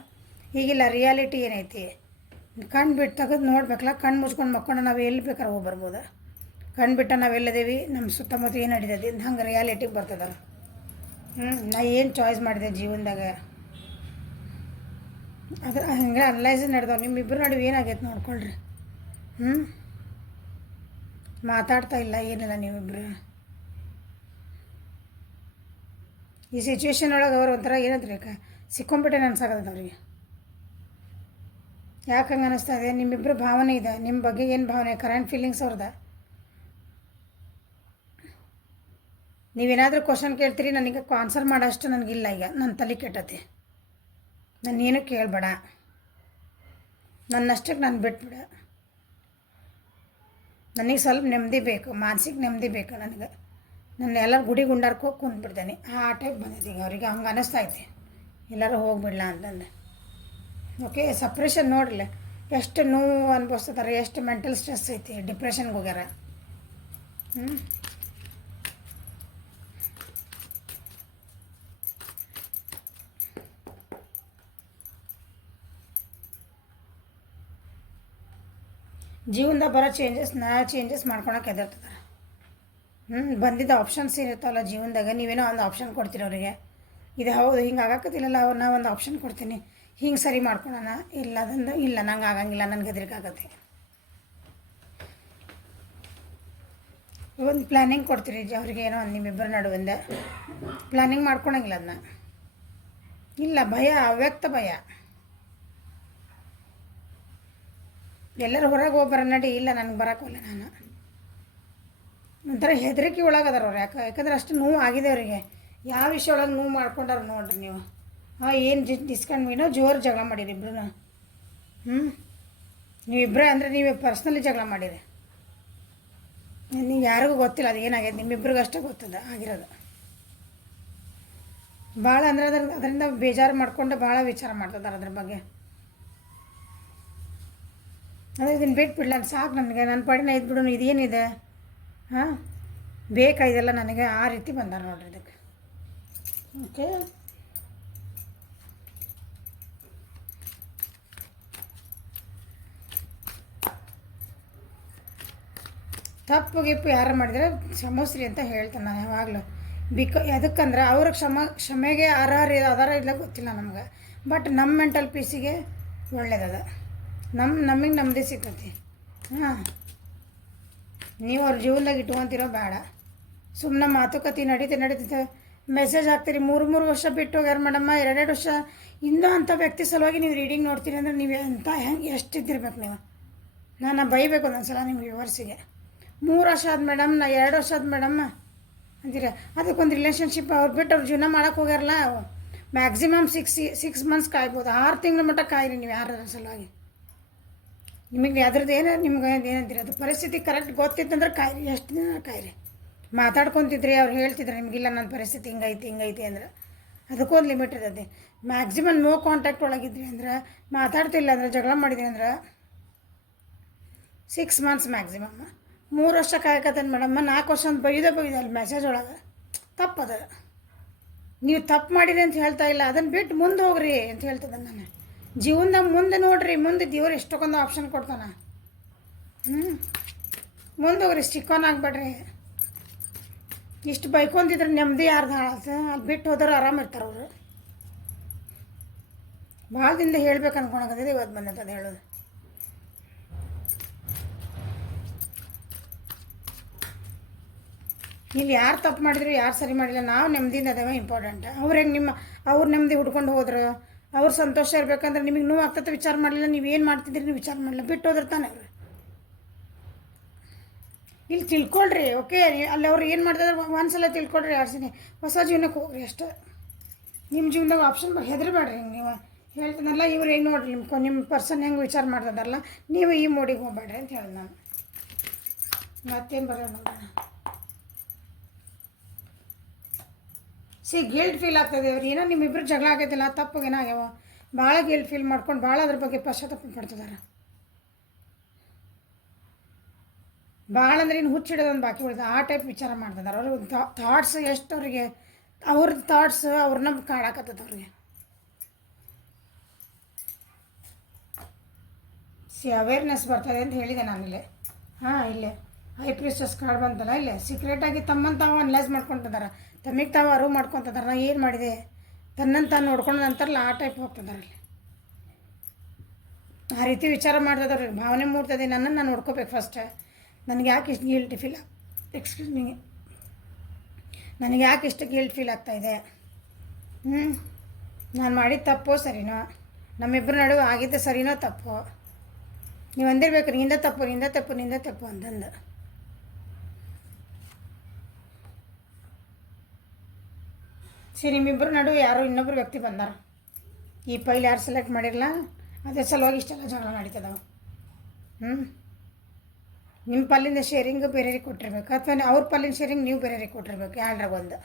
ಈಗಿಲ್ಲ ರಿಯಾಲಿಟಿ ಏನೈತಿ ಕಣ್ಣು ಬಿಟ್ಟು ತೆಗೆದು ನೋಡ್ಬೇಕಲ್ಲ. ಕಣ್ಣು ಮುಚ್ಕೊಂಡು ಮಕ್ಕೊಂಡು ನಾವು ಎಲ್ಲಿ ಬೇಕಾದ್ರೆ ಹೋಗಿ ಬರ್ಬೋದು. ಕಣ್ಣು ಬಿಟ್ಟು ನಾವೆಲ್ಲದೇವಿ, ನಮ್ಮ ಸುತ್ತಮುತ್ತ ಏನು ನಡೀತದೆ ಹಂಗೆ ರಿಯಾಲಿಟಿಗೆ ಬರ್ತದ. ನಾ ಏನು ಚಾಯ್ಸ್ ಮಾಡಿದೆ ಜೀವನದಾಗ ಅದ್ರ ಹಂಗೆ ಅನಲೈಸ್ ನಡೆದವು. ನಿಮ್ಮಿಬ್ಬರು ನಡುವೆ ಏನಾಗೈತೆ ನೋಡ್ಕೊಳ್ರಿ. ಮಾತಾಡ್ತಾ ಇಲ್ಲ, ಏನಿಲ್ಲ ನೀವಿಬ್ಬರು. ಈ ಸಿಚುವೇಶನ್ ಒಳಗೆ ಅವ್ರು ಒಂಥರ ಏನಂದ್ರೆ ಸಿಕ್ಕೊಂಬಿಟ್ಟೆ ಅನ್ಸಾಕತ್ತದ ಅವ್ರಿಗೆ. ಯಾಕೆ ಹಂಗೆ ಅನ್ನಿಸ್ತಾ ಇದೆ? ನಿಮ್ಮಿಬ್ಬರು ಭಾವನೆ ಇದೆ, ನಿಮ್ಮ ಬಗ್ಗೆ ಏನು ಭಾವನೆ, ಕರೆಂಟ್ ಫೀಲಿಂಗ್ಸ್ ಅವ್ರದ. ನೀವೇನಾದರೂ ಕ್ವಶನ್ ಕೇಳ್ತೀರಿ, ನನಗೆ ಆನ್ಸರ್ ಮಾಡೋಷ್ಟು ನನಗಿಲ್ಲ. ಈಗ ನನ್ನ ತಲೆ ಕೆಟ್ಟತಿ, ನಾನೇನು ಕೇಳಬೇಡ, ನನ್ನಷ್ಟಕ್ಕೆ ನಾನು ಬಿಟ್ಬಿಡ. ನನಗೆ ಸ್ವಲ್ಪ ನೆಮ್ಮದಿ ಬೇಕು, ಮಾನಸಿಕ ನೆಮ್ಮದಿ ಬೇಕು ನನಗೆ. ನನ್ನ ಎಲ್ಲರೂ ಗುಡಿ ಗುಂಡಾರ್ಕೊ ಕುಂತ್ಬಿಡ್ತೇನೆ, ಆ ಟೈಪ್ ಬಂದಿದೆ ಈಗ ಅವ್ರಿಗೆ. ಹಂಗೆ ಅನ್ನಿಸ್ತೈತಿ ಎಲ್ಲರೂ ಹೋಗ್ಬಿಡ್ಲ ಅಂತಂದು. ಓಕೆ, ಸಪ್ರೇಷನ್ ನೋಡಲಿ ಎಷ್ಟು ನೋವು ಅನ್ಭವಿಸ್ತಾರೆ, ಎಷ್ಟು ಮೆಂಟಲ್ ಸ್ಟ್ರೆಸ್ ಐತಿ, ಡಿಪ್ರೆಷನ್ಗೆ ಹೋಗ್ಯಾರ. ಜೀವನದಾಗ ಬರೋ ಚೇಂಜಸ್ ಮಾಡ್ಕೊಳಕ್ಕೆ ಎದುರ್ತಾರೆ. ಬಂದಿದ್ದ ಆಪ್ಷನ್ಸ್ ಇರುತ್ತಲ್ಲ ಜೀವನದಾಗ, ನೀವೇನೋ ಒಂದು ಆಪ್ಷನ್ ಕೊಡ್ತೀರಿ ಅವರಿಗೆ, ಇದು ಹೌದು ಹಿಂಗೆ ಆಗಾಕತ್ತಿಲ್ಲಲ್ಲ, ನಾ ಒಂದು ಆಪ್ಷನ್ ಕೊಡ್ತೀನಿ, ಹಿಂಗೆ ಸರಿ ಮಾಡ್ಕೊಳೋಣ. ಇಲ್ಲ ಅದಂದ್ರೆ ಇಲ್ಲ, ನಂಗೆ ಆಗಂಗಿಲ್ಲ, ನನಗೆ ಹೆದರಿಕಾಗತ್ತೆ. ಒಂದು ಪ್ಲ್ಯಾನಿಂಗ್ ಕೊಡ್ತೀರಿ ಅವ್ರಿಗೆ, ಏನೋ ಒಂದು ನಿಮ್ಮಿಬ್ಬರ ನಡುವಿಂದ ಪ್ಲ್ಯಾನಿಂಗ್ ಮಾಡ್ಕೊಳಂಗಿಲ್ಲ ಅದನ್ನ. ಇಲ್ಲ, ಭಯ, ಅವ್ಯಕ್ತ ಭಯ. ಎಲ್ಲರೂ ಹೊರಗೆ ಹೋಗ್ಬರ ನಡಿ, ಇಲ್ಲ ನನಗೆ ಬರೋಕ್ಕಲ್ಲ, ನಾನು ಒಂಥರ ಹೆದರಿಕೆ ಒಳಗದಾರ ಅವ್ರು. ಯಾಕಂದ್ರೆ ಅಷ್ಟು ನೋವು ಆಗಿದೆ ಅವರಿಗೆ. ಯಾವ ವಿಷಯ ಒಳಗೆ ನೋವು ಮಾಡ್ಕೊಂಡಾರ ನೋಡ್ರಿ ನೀವು. ಏನು ಡಿಸ್ಕಂಡು ಜೋರು ಜಗಳ ಮಾಡಿರಿ ಇಬ್ರು. ನೀವಿಬ್ಬರೇ ಅಂದರೆ ನೀವೇ ಪರ್ಸ್ನಲಿ ಜಗಳ ಮಾಡಿರಿ. ನೀವು ಯಾರಿಗೂ ಗೊತ್ತಿಲ್ಲ ಅದು ಏನಾಗೈತೆ, ನಿಮ್ಮಿಬ್ರಿಗೂ ಅಷ್ಟೇ ಗೊತ್ತದ ಆಗಿರೋದು. ಭಾಳ ಅಂದ್ರೆ ಅದರಿಂದ ಬೇಜಾರು ಮಾಡಿಕೊಂಡು ಭಾಳ ವಿಚಾರ ಮಾಡ್ತಿದ್ದಾರೆ ಅದ್ರ ಬಗ್ಗೆ. ಅದೇ ಇದನ್ನು ಬಿಟ್ಬಿಡ್ಲ ಸಾಕು ನನಗೆ, ನನ್ನ ಪಾಡಿನ ಇದ್ಬಿಡು, ಇದೇನಿದೆ ಹಾಂ ಬೇಕಾ ಇದೆಲ್ಲ ನನಗೆ, ಆ ರೀತಿ ಬಂದಾರ ನೋಡ್ರಿ ಇದಕ್ಕೆ. ಓಕೆ, ತಪ್ಪು ಗಿಪ್ಪು ಯಾರು ಮಾಡಿದರೆ ಕ್ಷಮಿಸ್ರಿ ಅಂತ ಹೇಳ್ತಾನೆ ನಾನು ಯಾವಾಗಲೂ. ಎದಕ್ಕಂದ್ರೆ ಅವ್ರಿಗೆ ಕ್ಷಮೆಗೆ ಅದಾರ ಇಲ್ಲ ಗೊತ್ತಿಲ್ಲ ನಮ್ಗೆ, ಬಟ್ ನಮ್ಮ ಮೆಂಟಲ್ ಪೀಸಿಗೆ ಒಳ್ಳೇದದ, ನಮಗೆ ನಮ್ಮದೇ ಸಿಗ್ತೈತಿ. ಹಾಂ, ನೀವು ಅವ್ರ ಜೀವನದಾಗ ಇಟ್ಕೊತಿರೋ ಬೇಡ, ಸುಮ್ಮನೆ ಮಾತುಕತೆ ನಡೀತೈತೆ ಮೆಸೇಜ್ ಹಾಕ್ತೀರಿ. 3 ವರ್ಷ ಬಿಟ್ಟು ಹೋಗ್ಯಾರ ಮೇಡಮ್ಮ, 2 ವರ್ಷ. ಇನ್ನೂ ಅಂಥ ವ್ಯಕ್ತಿ ಸಲುವಾಗಿ ನೀವು ರೀಡಿಂಗ್ ನೋಡ್ತೀರಿ ಅಂದ್ರೆ ನೀವು ಎಂಥ ಹೆಂಗೆ ಎಷ್ಟಿದ್ದಿರ್ಬೇಕು ನೀವು. ನಾನು ಬೈಬೇಕು ಒಂದೊಂದ್ಸಲ ನಿಮ್ಮ ವ್ಯೂವರ್ಸಿಗೆ. 3 ವರ್ಷ ಆದ ಮೇಡಮ್, 2 ವರ್ಷ ಆದ ಮೇಡಮ್ಮ ಅಂತೀರ. ಅದಕ್ಕೊಂದು ರಿಲೇಷನ್ಶಿಪ್ ಅವ್ರು ಬಿಟ್ಟು ಅವ್ರು ಜೀವನ ಮಾಡೋಕೆ ಹೋಗ್ಯಾರಲ್ಲ, ಮ್ಯಾಕ್ಸಿಮಮ್ 6 ಮಂತ್ಸ್ ಕಾಯ್ಬೋದು. 6 ತಿಂಗಳ ಮಟ್ಟ ಕಾಯಿರಿ ನೀವು ಯಾರ ಸಲುವಾಗಿ. ನಿಮಗೆ ಅದ್ರದ್ದು ನಿಮ್ಗೆ ಏನಂತೀರಿ, ಅದು ಪರಿಸ್ಥಿತಿ ಕರೆಕ್ಟ್ ಗೊತ್ತಿತ್ತಂದ್ರೆ ಕಾಯಿರಿ, ಎಷ್ಟು ದಿನ ಕಾಯಿರಿ. ಮಾತಾಡ್ಕೊತಿದ್ರಿ, ಅವ್ರು ಹೇಳ್ತಿದ್ರು ನಿಮಗಿಲ್ಲ ನನ್ನ ಪರಿಸ್ಥಿತಿ ಹಿಂಗೈತಿ ಅಂದ್ರೆ ಅದಕ್ಕೊಂದು ಲಿಮಿಟ್ ಇರ್ತದೆ. ಮ್ಯಾಕ್ಸಿಮಮ್ ನೋ ಕಾಂಟ್ಯಾಕ್ಟ್ ಒಳಗಿದ್ರಿ ಅಂದ್ರೆ, ಮಾತಾಡ್ತಿಲ್ಲ ಅಂದ್ರೆ, ಜಗಳ ಮಾಡಿದ್ರಿ ಅಂದ್ರೆ 6 ಮಂತ್ಸ್ ಮ್ಯಾಕ್ಸಿಮಮ್. 3 ವರ್ಷ ಕಾಯಕತ್ತೇನೆ ಮೇಡಮ್ಮ, 4 ವರ್ಷ ಅಂತ ಬೈದೆ ಅಲ್ಲಿ ಮೆಸೇಜ್ ಒಳಗೆ. ತಪ್ಪದ, ನೀವು ತಪ್ಪು ಮಾಡಿರಿ ಅಂತ ಹೇಳ್ತಾ ಇಲ್ಲ, ಅದನ್ನು ಬಿಟ್ಟು ಮುಂದೆ ಹೋಗ್ರಿ ಅಂತ ಹೇಳ್ತದೆ. ನಾನು ಜೀವನದಾಗ ಮುಂದೆ ನೋಡ್ರಿ, ಮುಂದೆ ದೇವ್ರು ಎಷ್ಟೊಂದು ಆಪ್ಷನ್ ಕೊಡ್ತಾನೆ. ಮುಂದೆ ಹೋಗ್ರಿ, ಸ್ಟಿಕ್ ಆನ್ ಆಗಬೇಡ್ರಿ. ಇಷ್ಟು ಬೈಕೊಂತಿದ್ರೆ ನೆಮ್ಮದಿ ಯಾರ್ದು ಹಾಳಾತ, ಅಲ್ಲಿ ಬಿಟ್ಟು ಹೋದ್ರೆ ಆರಾಮ ಇರ್ತಾರೆ ಅವರು. ಭಾಳ ದಿನದ ಹೇಳ್ಬೇಕು ಅನ್ಕೊಳಕತ್ತಿದೆ, ಇವತ್ತು ಬಂದದ ಹೇಳೋದು. ಇಲ್ಲಿ ಯಾರು ತಪ್ಪು ಮಾಡಿದ್ರು, ಯಾರು ಸರಿ ಮಾಡಿಲ್ಲ, ನಾವು ನೆಮ್ಮದಿಯಿಂದ ಅದೇವ ಇಂಪಾರ್ಟೆಂಟ್. ಅವ್ರು ಹೆಂಗೆ ಅವ್ರು ನೆಮ್ಮದಿ ಹುಡ್ಕೊಂಡು ಹೋದ್ರು, ಅವ್ರು ಸಂತೋಷ ಇರಬೇಕಂದ್ರೆ ನಿಮಗೆ ನೋವು ಆಗ್ತದೆ ವಿಚಾರ ಮಾಡಲಿಲ್ಲ, ನೀವೇನು ಮಾಡ್ತಿದ್ರಿ ನೀವು ವಿಚಾರ ಮಾಡಲಿಲ್ಲ, ಬಿಟ್ಟು ಹೋದ್ರೆ ತಾನೆ ಅವರು. ಇಲ್ಲಿ ತಿಳ್ಕೊಳ್ರಿ, ಓಕೆ. ಅಲ್ಲಿ ಅವ್ರು ಏನು ಮಾಡ್ತಿದ್ರೆ ಒಂದ್ಸಲ ತಿಳ್ಕೊಳ್ರಿ, 2 ಸಲ ಹೊಸ ಜೀವನಕ್ಕೆ ಹೋಗ್ರಿ ಅಷ್ಟೇ. ನಿಮ್ಮ ಜೀವನದಾಗ ಆಪ್ಷನ್ ಹೆದರಬೇಡ್ರಿ. ಹಿಂಗೆ ನೀವು ಹೇಳ್ತೀನಲ್ಲ, ಇವ್ರು ಹೆಂಗೆ ನೋಡ್ರಿ ನಿಮ್ಮ ಪರ್ಸನ್ ಹೆಂಗೆ ವಿಚಾರ ಮಾಡ್ತಿದ್ದಾರಲ್ಲ, ನೀವು ಈ ಮೋಡಿಗೆ ಹೋಗ್ಬೇಡ್ರಿ ಅಂತ ಹೇಳಿದೆ ನಾನು. ಮತ್ತೇನು ಬರೋಣ ನೋಡೋಣ. ಗಿಲ್ಟ್ ಫೀಲ್ ಆಗ್ತದೆ. ಅವ್ರು ಏನೋ ನಿಮ್ಮಿಬ್ಬರು ಜಗಳ ಆಗೈತಿಲ್ಲ, ತಪ್ಪು ಏನಾಗ್ಯಾವ, ಭಾಳ ಗಿಲ್ಟ್ ಫೀಲ್ ಮಾಡ್ಕೊಂಡು ಭಾಳ ಅದ್ರ ಬಗ್ಗೆ ಪಶ್ಚಾತ್ತಾಪ ಪಡ್ತಿದ್ದಾರೆ. ಭಾಳ ಅಂದ್ರೆ ಇನ್ನು ಹುಚ್ಚಿಡೋದೊಂದು ಬಾಕಿ ಉಳಿದ ಆ ಟೈಪ್ ವಿಚಾರ ಮಾಡ್ತಿದ್ದಾರೆ. ಅವ್ರ ಥಾಟ್ಸ್ ಎಷ್ಟು ಅವ್ರಿಗೆ, ಅವ್ರದ್ದು ಥಾಟ್ಸ್ ಅವ್ರನ್ನ ಕಾಡಾಕತ್ತದ ಅವ್ರಿಗೆ. ಅವೇರ್ನೆಸ್ ಬರ್ತದೆ ಅಂತ ಹೇಳಿದೆ ನಾನಿಲ್ಲೇ. ಹಾಂ, ಇಲ್ಲೇ ಹೈ ಪ್ರಿಸ್ಟೆಸ್ ಕಾರ್ಡ್ ಬಂತಲ್ಲ, ಇಲ್ಲೇ ಸೀಕ್ರೆಟಾಗಿ ತಮ್ಮನ್ನು ತಾವು ಅನಲೈಸ್ ಮಾಡ್ಕೊತಿದ್ದಾರೆ, ತಮಗೆ ತಾವು ಅರಿವು ಮಾಡ್ಕೊತಿದ್ದಾರೆ. ನಾ ಏನು ಮಾಡಿದೆ ತನ್ನನ್ನು ತಾನು ನೋಡ್ಕೊಂಡು ಅಂತಾರಲ್ಲ, ಆ ಟೈಪ್ ಹೋಗ್ತಿದ್ದಾರೆ ಅಲ್ಲಿ. ಆ ರೀತಿ ವಿಚಾರ ಮಾಡ್ತಿದ್ದಾರೆ, ಭಾವನೆ ಮೂಡ್ತದೆ. ನನ್ನನ್ನು ನಾನು ನೋಡ್ಕೋಬೇಕು ಫಸ್ಟ್. ನನಗೆ ಯಾಕೆ ಇಷ್ಟು ಗಿಲ್ಟ್ ಫೀಲ್ ನನಗೆ ಯಾಕೆ ಇಷ್ಟು ಗಿಲ್ಟ್ ಫೀಲ್ ಆಗ್ತಾಯಿದೆ, ನಾನು ಮಾಡಿದ ತಪ್ಪೋ ಸರಿನೋ, ನಮ್ಮಿಬ್ಬರ ನಡುವೆ ಆಗಿದ್ದೆ ಸರಿನೋ ತಪ್ಪೋ. ನೀವು ಅಂದಿರ್ಬೇಕು ನಿಂದ ತಪ್ಪು ಅಂತಂದು. ಸರಿ, ನಿಮ್ಮಿಬ್ಬರು ನಡುವೆ ಯಾರೋ ಇನ್ನೊಬ್ಬರು ವ್ಯಕ್ತಿ ಬಂದಾರ. ಈ ಪೈಲ್ ಯಾರು ಸೆಲೆಕ್ಟ್ ಮಾಡಿರಲ್ಲ, ಅದೇ ಸಲುವಾಗಿ ಇಷ್ಟೆಲ್ಲ ಜಗಳ ನಡೀತದವು. ನಿಮ್ಮ ಪಲ್ಲಿಂದ ಶೇರಿಂಗ್ ಬೇರೆಯವ್ರಿಗೆ ಕೊಟ್ಟಿರ್ಬೇಕು, ಅಥವಾ ಅವ್ರ ಪಲ್ಲಿನ ಶೇರಿಂಗ್ ನೀವು ಬೇರೆಯವ್ರಿಗೆ ಕೊಟ್ಟಿರ್ಬೇಕು, ಯಾರಾಗ ಒಂದು.